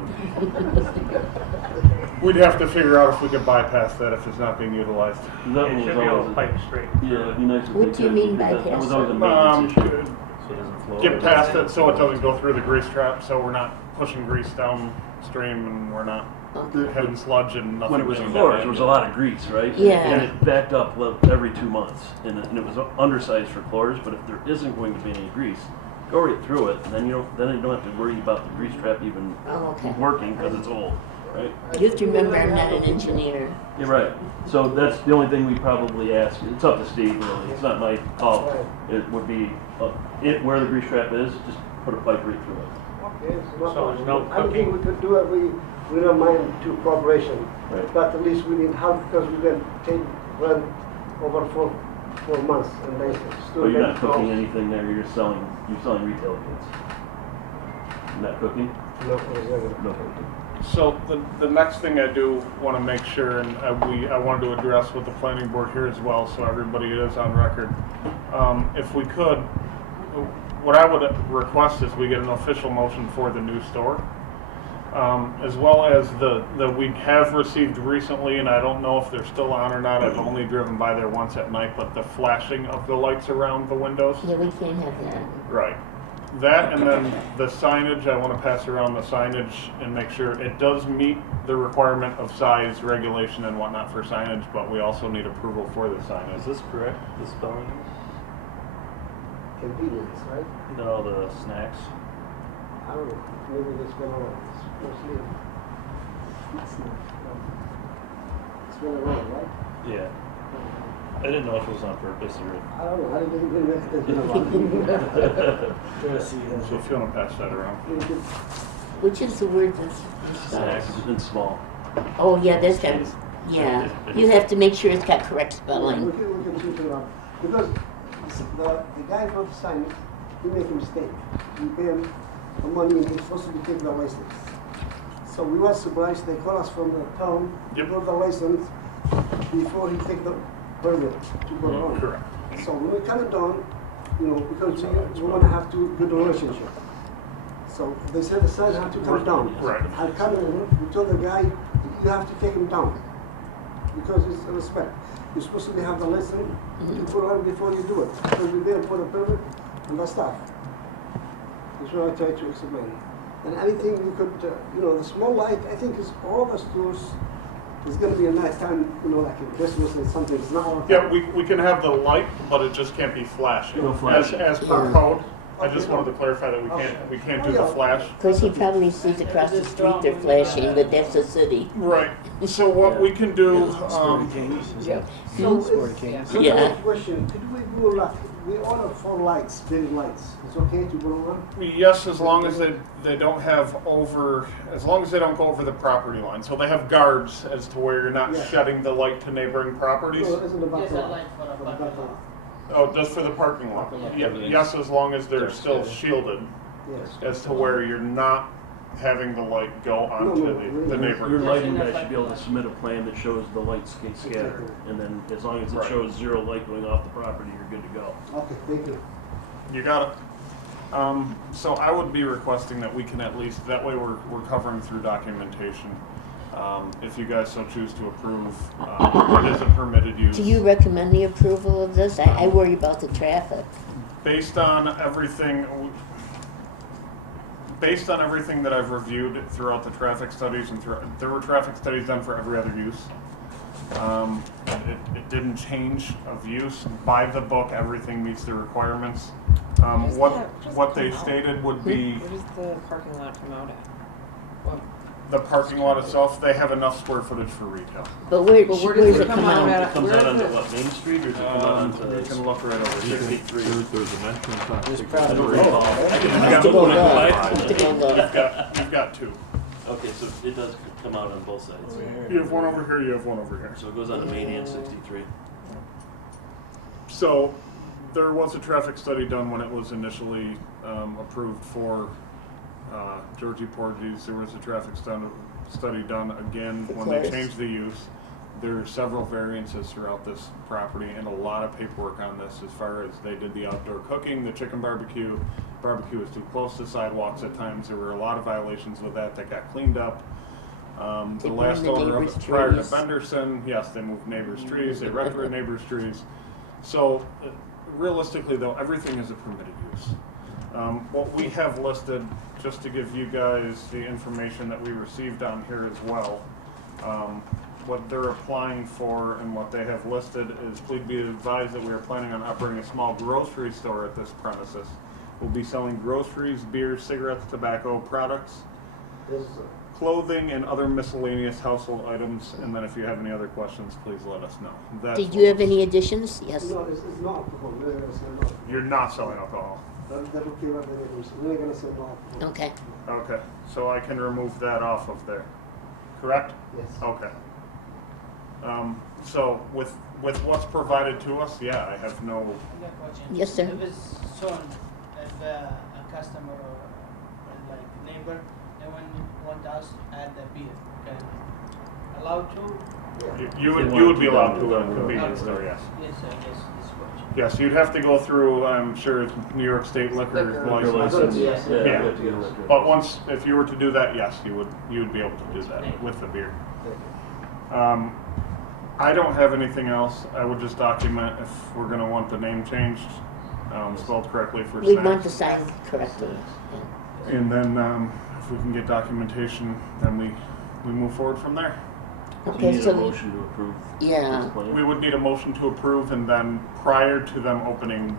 we'd have to figure out if we could bypass that if it's not being utilized. That It was should be all always, pipe straight. yeah, it'd be nice if What they do you could, mean because that was bypass always a maintenance issue. So it doesn't flow. Get past it so it doesn't go through the grease trap, so we're not pushing grease downstream and we're not having sludge and nothing. When it was getting floors, down. there was a lot of grease, right? Yeah. And it backed up every 2 months, and it was undersized for floors, but if there isn't going to be any grease, go right through it, and then you don't have to worry about the grease trap even Oh, okay. working, because it's old, right? You have to remember, I'm not an engineer. You're right. So that's the only thing we probably ask. It's up to Steve, really. It's not my call. It would be, where the grease trap is, just put a pipe right through it. Okay, So there's no I don't think we cooking? could do it, we don't mind to cooperation, Right. but at least we need help because we can take rent over 4 months and they still. But you're get not cooking calls. anything there, you're selling retail goods. You're not cooking? No, exactly. No cooking. So the next thing I do want to make sure, and I wanted to address with the planning board here as well, so everybody is on record. If we could, what I would request is we get an official motion for the new store. As well as the we have received recently, and I don't know if they're still on or not, I've only driven by there once at night, but the flashing of the lights around the windows. Yeah, we can't have that. Right. That and then the signage, I want to pass around the signage and make sure it does meet the requirement of size, regulation and whatnot for signage, but we also need approval for the signage. Is this correct, the spelling? Convenience, right? No, the snacks. I don't know, maybe that's been around, it's mostly, it's been around, right? Yeah. I didn't know if it was on purpose or. I don't know, I didn't really make it been around. So if you want to pass that around. Which is the word that's Snacks and small. Oh, yeah, that's got, yeah. You have to make sure it's got correct We spelling. can switch it around, because the guy who signed it, he made a mistake. We pay him the money and he's supposed to be taking the license. So we were surprised, they called us from the town, Yep. got the license before he take the permit to go on. Correct. So when we cut it down, because we want to have to good relationship. So they said the sign had to come down. Right. I come in, we told the guy, you have to take him down, because it's a respect. You're supposed to have the license to put on before you do it, because we're there for the permit and the stuff. That's what I try to explain. And anything we could, the small light, I think is all the stores, it's gonna be a nice time, like in Christmas and something, it's not all the Yeah, time. we can have the light, but it just can't be flashing. No flashing. As per code, I just wanted to clarify that we can't do the flash. Because he probably sees across the street they're flashing, but that's the city. Right. So what we can do, Yeah. So it's, Yeah. question, could we do like, we order 4 lights, big lights, it's okay to go on? yes, as long as they don't have as long as they don't go over the property line. So they have guards as to where you're not Yeah. shedding the light to neighboring properties. No, it isn't about that. Oh, just for the parking lot. Yeah, yes, as long as they're still shielded Yes. as to where you're not having the light go onto the Your neighboring. lighting guy should be able to submit a plan that shows the lights scatter, and then as long as it Right. shows 0 light going off the property, you're good to go. Okay, thank you. You got it. So I would be requesting that we can at least, that way we're covering through documentation. If you guys so choose to approve, what is a permitted use. Do you recommend the approval of this? I worry about the traffic. Based on everything that I've reviewed throughout the traffic studies and there were traffic studies done for every other use. It didn't change of use. By the book, everything meets the requirements. What they stated would be Where does the parking lot come out at? the parking lot itself, they have enough square footage for retail. But where does does it it come come out out? at? It comes Where out is onto it? what, Main Street, or does it come out onto? You can look right over here. 63. There's an entrance on There's 63. probably- I don't recall. Have to go look. Have to go look. You've got 2. Okay, so it does come out on both sides. You have one over here, you have one over here. So it goes on to Main and 63. So there was a traffic study done when it was initially approved for Georgie Porgy's. There was a traffic study done again Of when they course. changed the use. There are several variances throughout this property and a lot of paperwork on this as far as they did the outdoor cooking, the chicken barbecue. Barbecue was too close to sidewalks at times. There were a lot of violations with that got cleaned up. They The burned last the owner of neighbors' it prior to trees. Benderson, yes, they moved neighbors' trees, they wrecked their neighbors' trees. So realistically though, everything is a permitted use. What we have listed, just to give you guys the information that we received on here as well, what they're applying for and what they have listed is, please be advised that we are planning on operating a small grocery store at this premises. We'll be selling groceries, beer, cigarettes, tobacco products, clothing, and other miscellaneous household items. And then if you have any other questions, please let us know. That's Did what you have was- any additions? Yes. No, it's not alcohol. We're not gonna sell no. You're not selling alcohol. That okay with the neighbors. We're not gonna sell no alcohol. Okay. Okay, so I can remove that off of there, correct? Yes. Okay. So with what's provided to us, yeah, I have no, Yes, sir. If it's shown, if a customer or like neighbor, they want us to add the beer, can allowed to? you would be allowed to at a convenience store, yes. Yes, sir, yes, this question. Yes, you'd have to go through, I'm sure, New York State liquor license. Yes. Yeah, Yeah. we have to get a liquor But license. once, if you were to do that, yes, you would be able to do that with the beer. I don't have anything else. I would just document if we're gonna want the name changed, spelled correctly for We snacks. want the sign correctly. And then, if we can get documentation, then we move forward from there. So you Okay, need a so, motion to approve yeah. this plan? We would need a motion to approve, and then prior to them opening,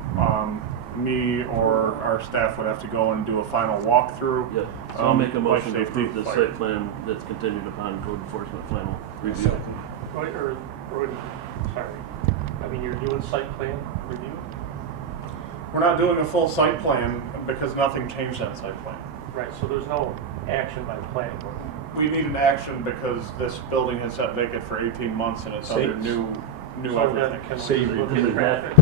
me or our staff would have to go and do a final walkthrough. Yep, so I'll make a life motion to safety, approve the fire. site plan that's contingent upon code enforcement final review. Sorry, I mean, you're doing site plan review? We're not doing a full site plan because nothing changed on site plan. Right, so there's no action by the planning board. We need an action because this building has sat vacant for 18 months and it's under new So everything. then can we Save just look Does at it traffic?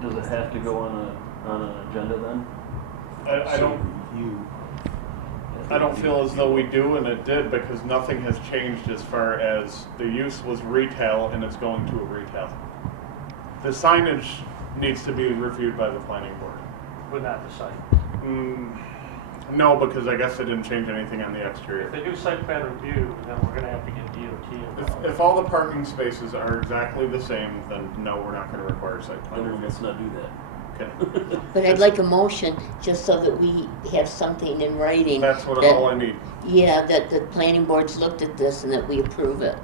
does it have to go on an agenda then? I don't feel as though we do, and it did because nothing has changed as far as the use was retail and it's going to a retail. The signage needs to be reviewed by the planning board. But not the site. No, because I guess they didn't change anything on the If exterior. they do site plan review, then we're gonna have to get DOT involved. If all the parking spaces are exactly the same, then no, we're not gonna require site plan Then review. let's not do that. Okay. But I'd like a motion, just so that we have something in writing. That's what that- all I need. Yeah, that the planning board's looked at this and that we approve it.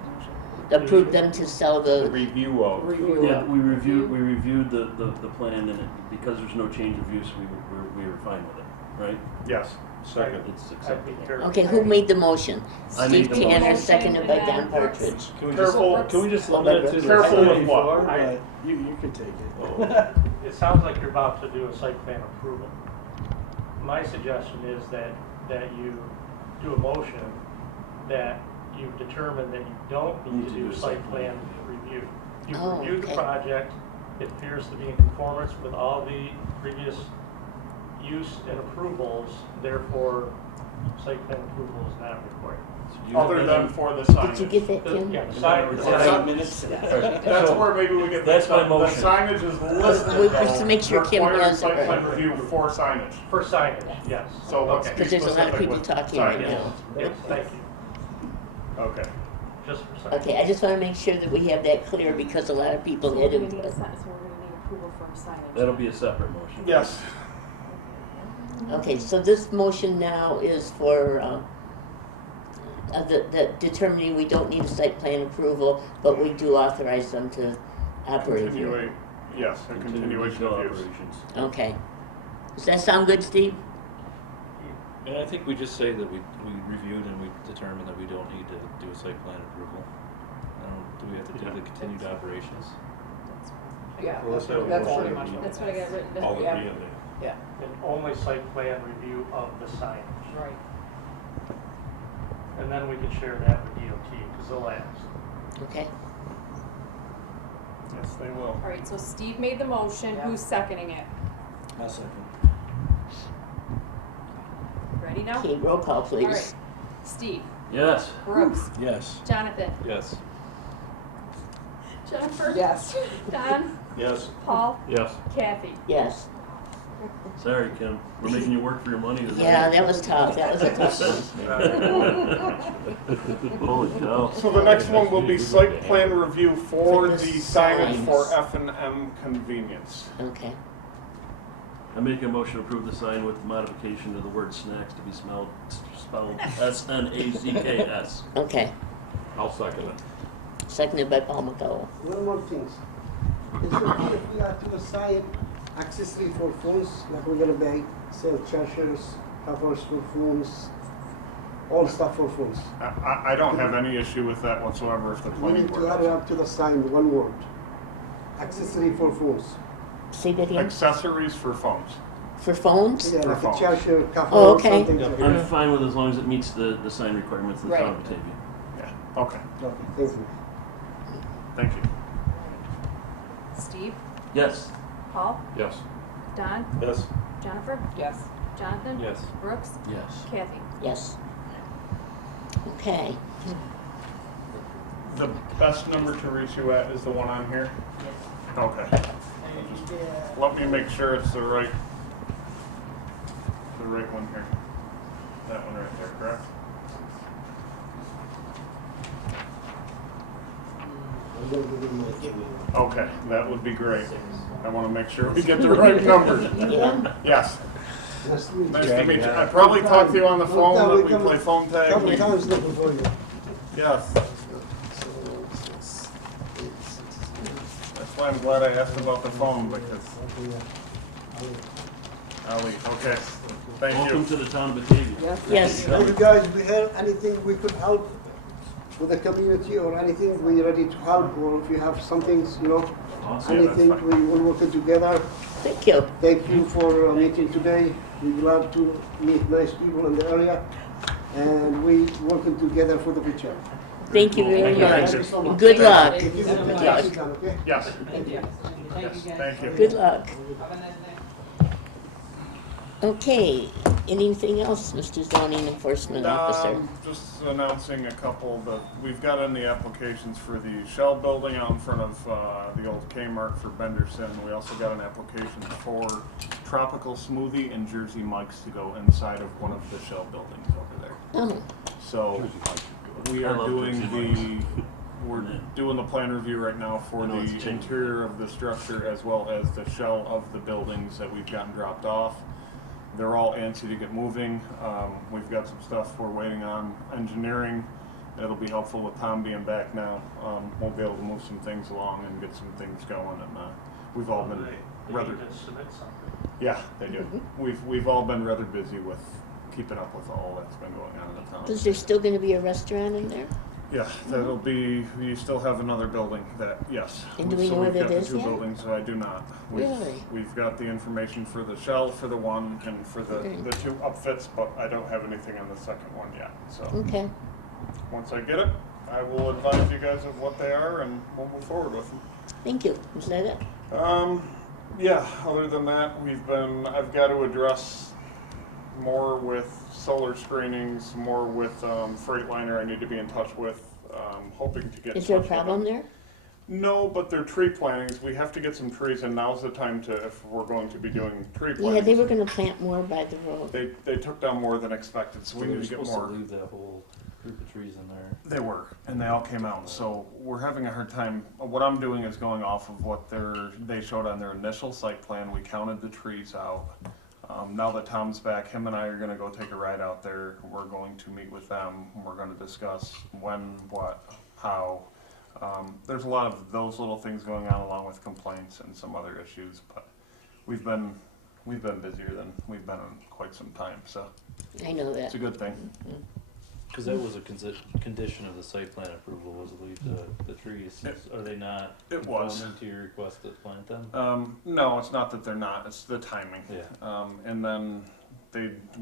Approve them to sell the, Review of. Yeah, we reviewed the plan and because there's no change of use, we were fine with it, right? Yes. Second. It's acceptable. okay, who made the motion? I made Steve the Tanner, motion. seconded by Don Partridge. Can we just limit it to the Careful with what? You can take it. It sounds like you're about to do a site plan approval. My suggestion is that you do a motion that you determine that you don't need to do site plan review. You've Oh, reviewed the okay. project, it appears to be in conformance with all the previous use and approvals, therefore site plan approval is not required. Other than for the signage. Did you get that, Tim? Yeah, the sign. That's where maybe we get That's my the motion. signage is listed. Wait, just to make sure Kim required has it site plan right. review for signage. For signage, yes. So let's be Because there's a lot of specific people with talking right signage. now. Yes, thank you, Okay. just for signage. Okay, I just want to make sure that we have that clear because a lot of people had input. We're gonna need approval for signage. That'll be a separate motion. Yes. Okay, so this motion now is for, the determining we don't need a site plan approval, but we do authorize them to operate here. Continuate, yes, a continuation retail of use. operations. Okay. Does that sound good, Steve? And I think we just say that we reviewed and we determined that we don't need to do a site plan approval. Do we have to do the continued operations? Yeah, Well, that's that's pretty much what. That's what I got written down. All the Yeah. being there. Yeah, And only site plan review of the signage. right. And then we can share that with DOT, because they'll ask. Okay. Yes, they will. All right, so Steve made the motion, who's seconding it? I'll second. Ready now? Okay, roll call, All please. right. Steve, Yes. Brooks, Yes. Jonathan, Yes. Jennifer? Yes. Don? Yes. Paul? Yes. Kathy? Yes. Sorry, Kim. We're making you work for your money today. Yeah, that was tough. That was a tough one. Holy cow. So the next one will be site plan review for For the the signage for signs. F&M convenience. Okay. I make a motion to approve the sign with modification of the word snacks to be spelled S-N-A-Z-K-S. Okay. I'll second it. Seconded by Paul McColl. One more thing. It's okay if we add to the side accessory for phones, like we're gonna buy, sell chargers, covers for phones, all stuff for phones. I don't have any issue with that whatsoever if the We planning need board to add it does. up to the sign, one word. Accessory for phones. Say that again. Accessories for phones. For phones? Yeah, For like a phones. charger, cover, Oh, or okay. something like that. I'm fine with it as long as it meets the sign requirements of the town of Right. Batavia. Yeah, okay, Okay, thank you. thank you. Steve? Yes. Paul? Yes. Don? Yes. Jennifer? Yes. Jonathan? Yes. Brooks? Yes. Kathy? Yes. Okay. The best number to reach you at is the one on here? Okay. And, Let me make sure it's the right one here. That one right there, correct? Okay, that would be great. I want to make sure we get the right number. Yeah. Yes. Nice to meet you. Nice to meet you. I probably talked to you on the phone, Long time but we we come- play phone tag. Couple times looking for you. Yes. That's why I'm glad I asked about the phone, because Ali, okay. Thank Welcome you. to the town of Batavia. Yes. If you guys, we have anything we could help with the community or anything, we're ready to help, or if you have some things, you know, Awesome. anything, we will work it together. Thank you. Thank you for meeting today. We're glad to meet nice people in the area, and we working together for the future. Thank you very Thank you. much. Thank you so much. Good luck. If you Good can luck. sit down, okay? Yes, thank you. Thank you guys. thank you. Good luck. Have a nice day. Okay. Anything else, Mr. Zoning Enforcement Officer? Just announcing a couple that we've got in the applications for the Shell building out in front of the old Kmart for Benderson. We also got an application for Tropical Smoothie and Jersey Mike's to go inside of one of the Shell buildings over there. Oh, So we I are love doing Jersey we're doing the plan review right now for I know it's the changing. interior of the structure as well as the shell of the buildings that we've gotten dropped off. They're all antsy to get moving. We've got some stuff we're waiting on engineering. It'll be helpful with Tom being back now. We'll be able to move some things along and get some things going. And we've all been They rather, need to submit something. yeah, they do. We've all been rather busy with keeping up with all that's been going on in the town. is there still going to be a restaurant in there? Yeah, that'll be, you still have another building that, yes. And do we So know where we've got that the is two yet? buildings, so I do not. We've- Really? We've got the information for the shell for the one and for Okay. the two upfits, but I don't have anything on the second one yet. So, Okay. once I get it, I will advise you guys of what they are and we'll move forward with them. Thank you. Is that it? Yeah, other than that, I've got to address more with solar screenings, more with Freightliner I need to be in touch with, hoping to get. Is there a in touch with problem them. there? No, but they're tree plantings. We have to get some trees and now's the time to, if we're going to be doing tree plantings. Yeah, they were going to plant more by the road. They took down more than expected, so we need to get more. leave that whole group of trees in there. They were, and they all came out. So we're having a hard time. What I'm doing is going off of what they showed on their initial site plan. We counted the trees out. Now that Tom's back, him and I are going to go take a ride out there. We're going to meet with them. We're going to discuss when, what, how. There's a lot of those little things going on, along with complaints and some other issues. But we've been busier than we've been in quite some time. So I know that. it's a good thing. Because that was a condition of the site plan approval, was to leave the trees. Are they not It was. conforming to your request to plant them? No, it's not that they're not. It's the timing. Yeah. And then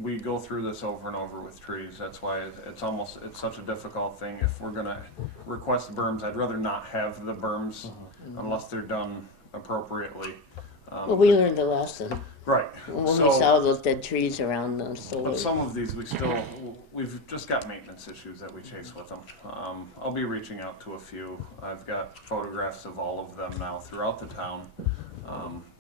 we go through this over and over with trees. That's why it's such a difficult thing. If we're gonna request berms, I'd rather not have the berms unless they're done appropriately. Well, we learned a lesson Right. when we So- saw those dead trees around the solar. But some of these, we've just got maintenance issues that we chase with them. I'll be reaching out to a few. I've got photographs of all of them now throughout the town.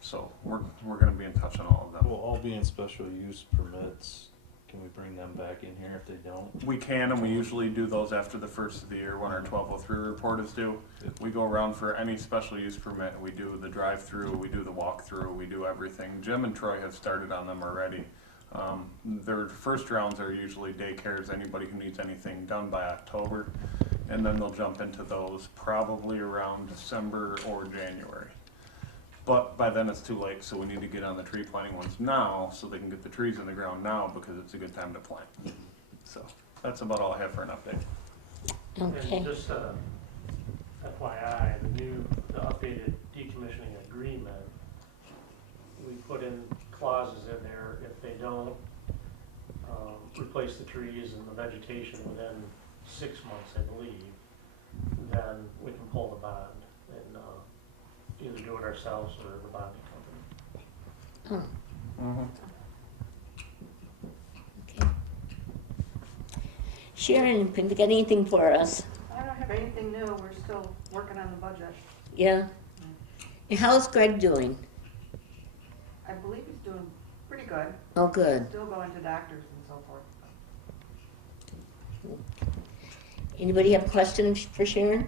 So we're gonna be in touch on all of them. Will all be in special use permits. Can we bring them back in here if they don't? We can, and we usually do those after the first of the year when our 1203 report is due. We go around for any special use permit. We do the drive-through, we do the walk-through, we do everything. Jim and Troy have started on them already. Their first rounds are usually daycares, anybody who needs anything done by October. And then they'll jump into those probably around December or January. But by then it's too late, so we need to get on the tree planting ones now so they can get the trees in the ground now because it's a good time to plant. So that's about all I have for an update. Okay. And just FYI, the updated decommissioning agreement, we put in clauses in there, if they don't replace the trees and the vegetation within 6 months, I believe, then we can pull the bond and either do it ourselves or the bonding company. Okay. Sharon, have you got anything for us? I don't have anything new, we're still working on the budget. Yeah? And how's Greg doing? I believe he's doing pretty good, Oh, good. still going to doctors and so forth. Anybody have questions for Sharon?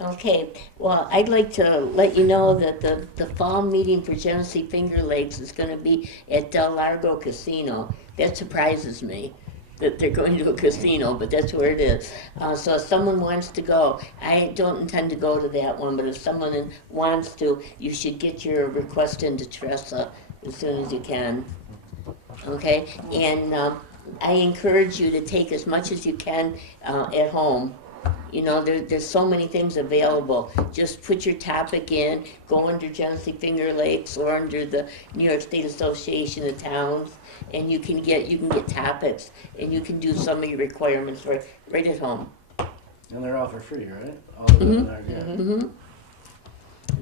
Okay, well, I'd like to let you know that the fall meeting for Genesee Finger Lakes is gonna be at Del Largo Casino. That surprises me, that they're going to a casino, but that's where it is. So if someone wants to go, I don't intend to go to that one, but if someone wants to, you should get your request into Tressa as soon as you can. Okay, and I encourage you to take as much as you can at home. You know, there's so many things available. Just put your topic in, go under Genesee Finger Lakes or under the New York State Association of Towns, and you can get topics, and you can do some of your requirements right at home. And they're all for free, right? All of them are, yeah. Mm-hmm.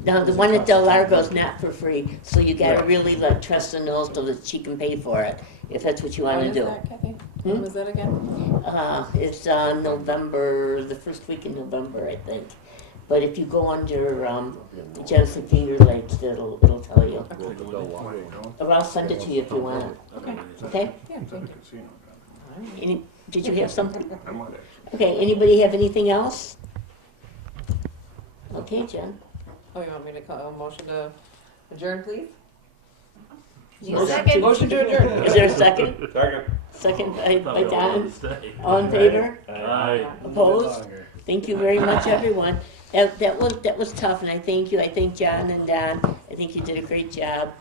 Now, the one at Del Largo is not for free, so you gotta really let Tressa know so that she can pay for it, if that's what you wanna do. When is that, Kathy? When was that again? It's November, the first week in November, I think. But if you go under Genesee Finger Lakes, it'll tell you. Or I'll send it to you if you want it. Okay. Okay? Yeah, thank you. Did you have something? Okay, anybody have anything else? Okay, Jen. Oh, you want me to call a motion to adjourn, please? Second. Motion to adjourn. Is there a second? Second. Second by Don. All in favor? Aye. Opposed? Thank you very much, everyone. That was tough, and I thank you. I thank John and Don. I think you did a great job.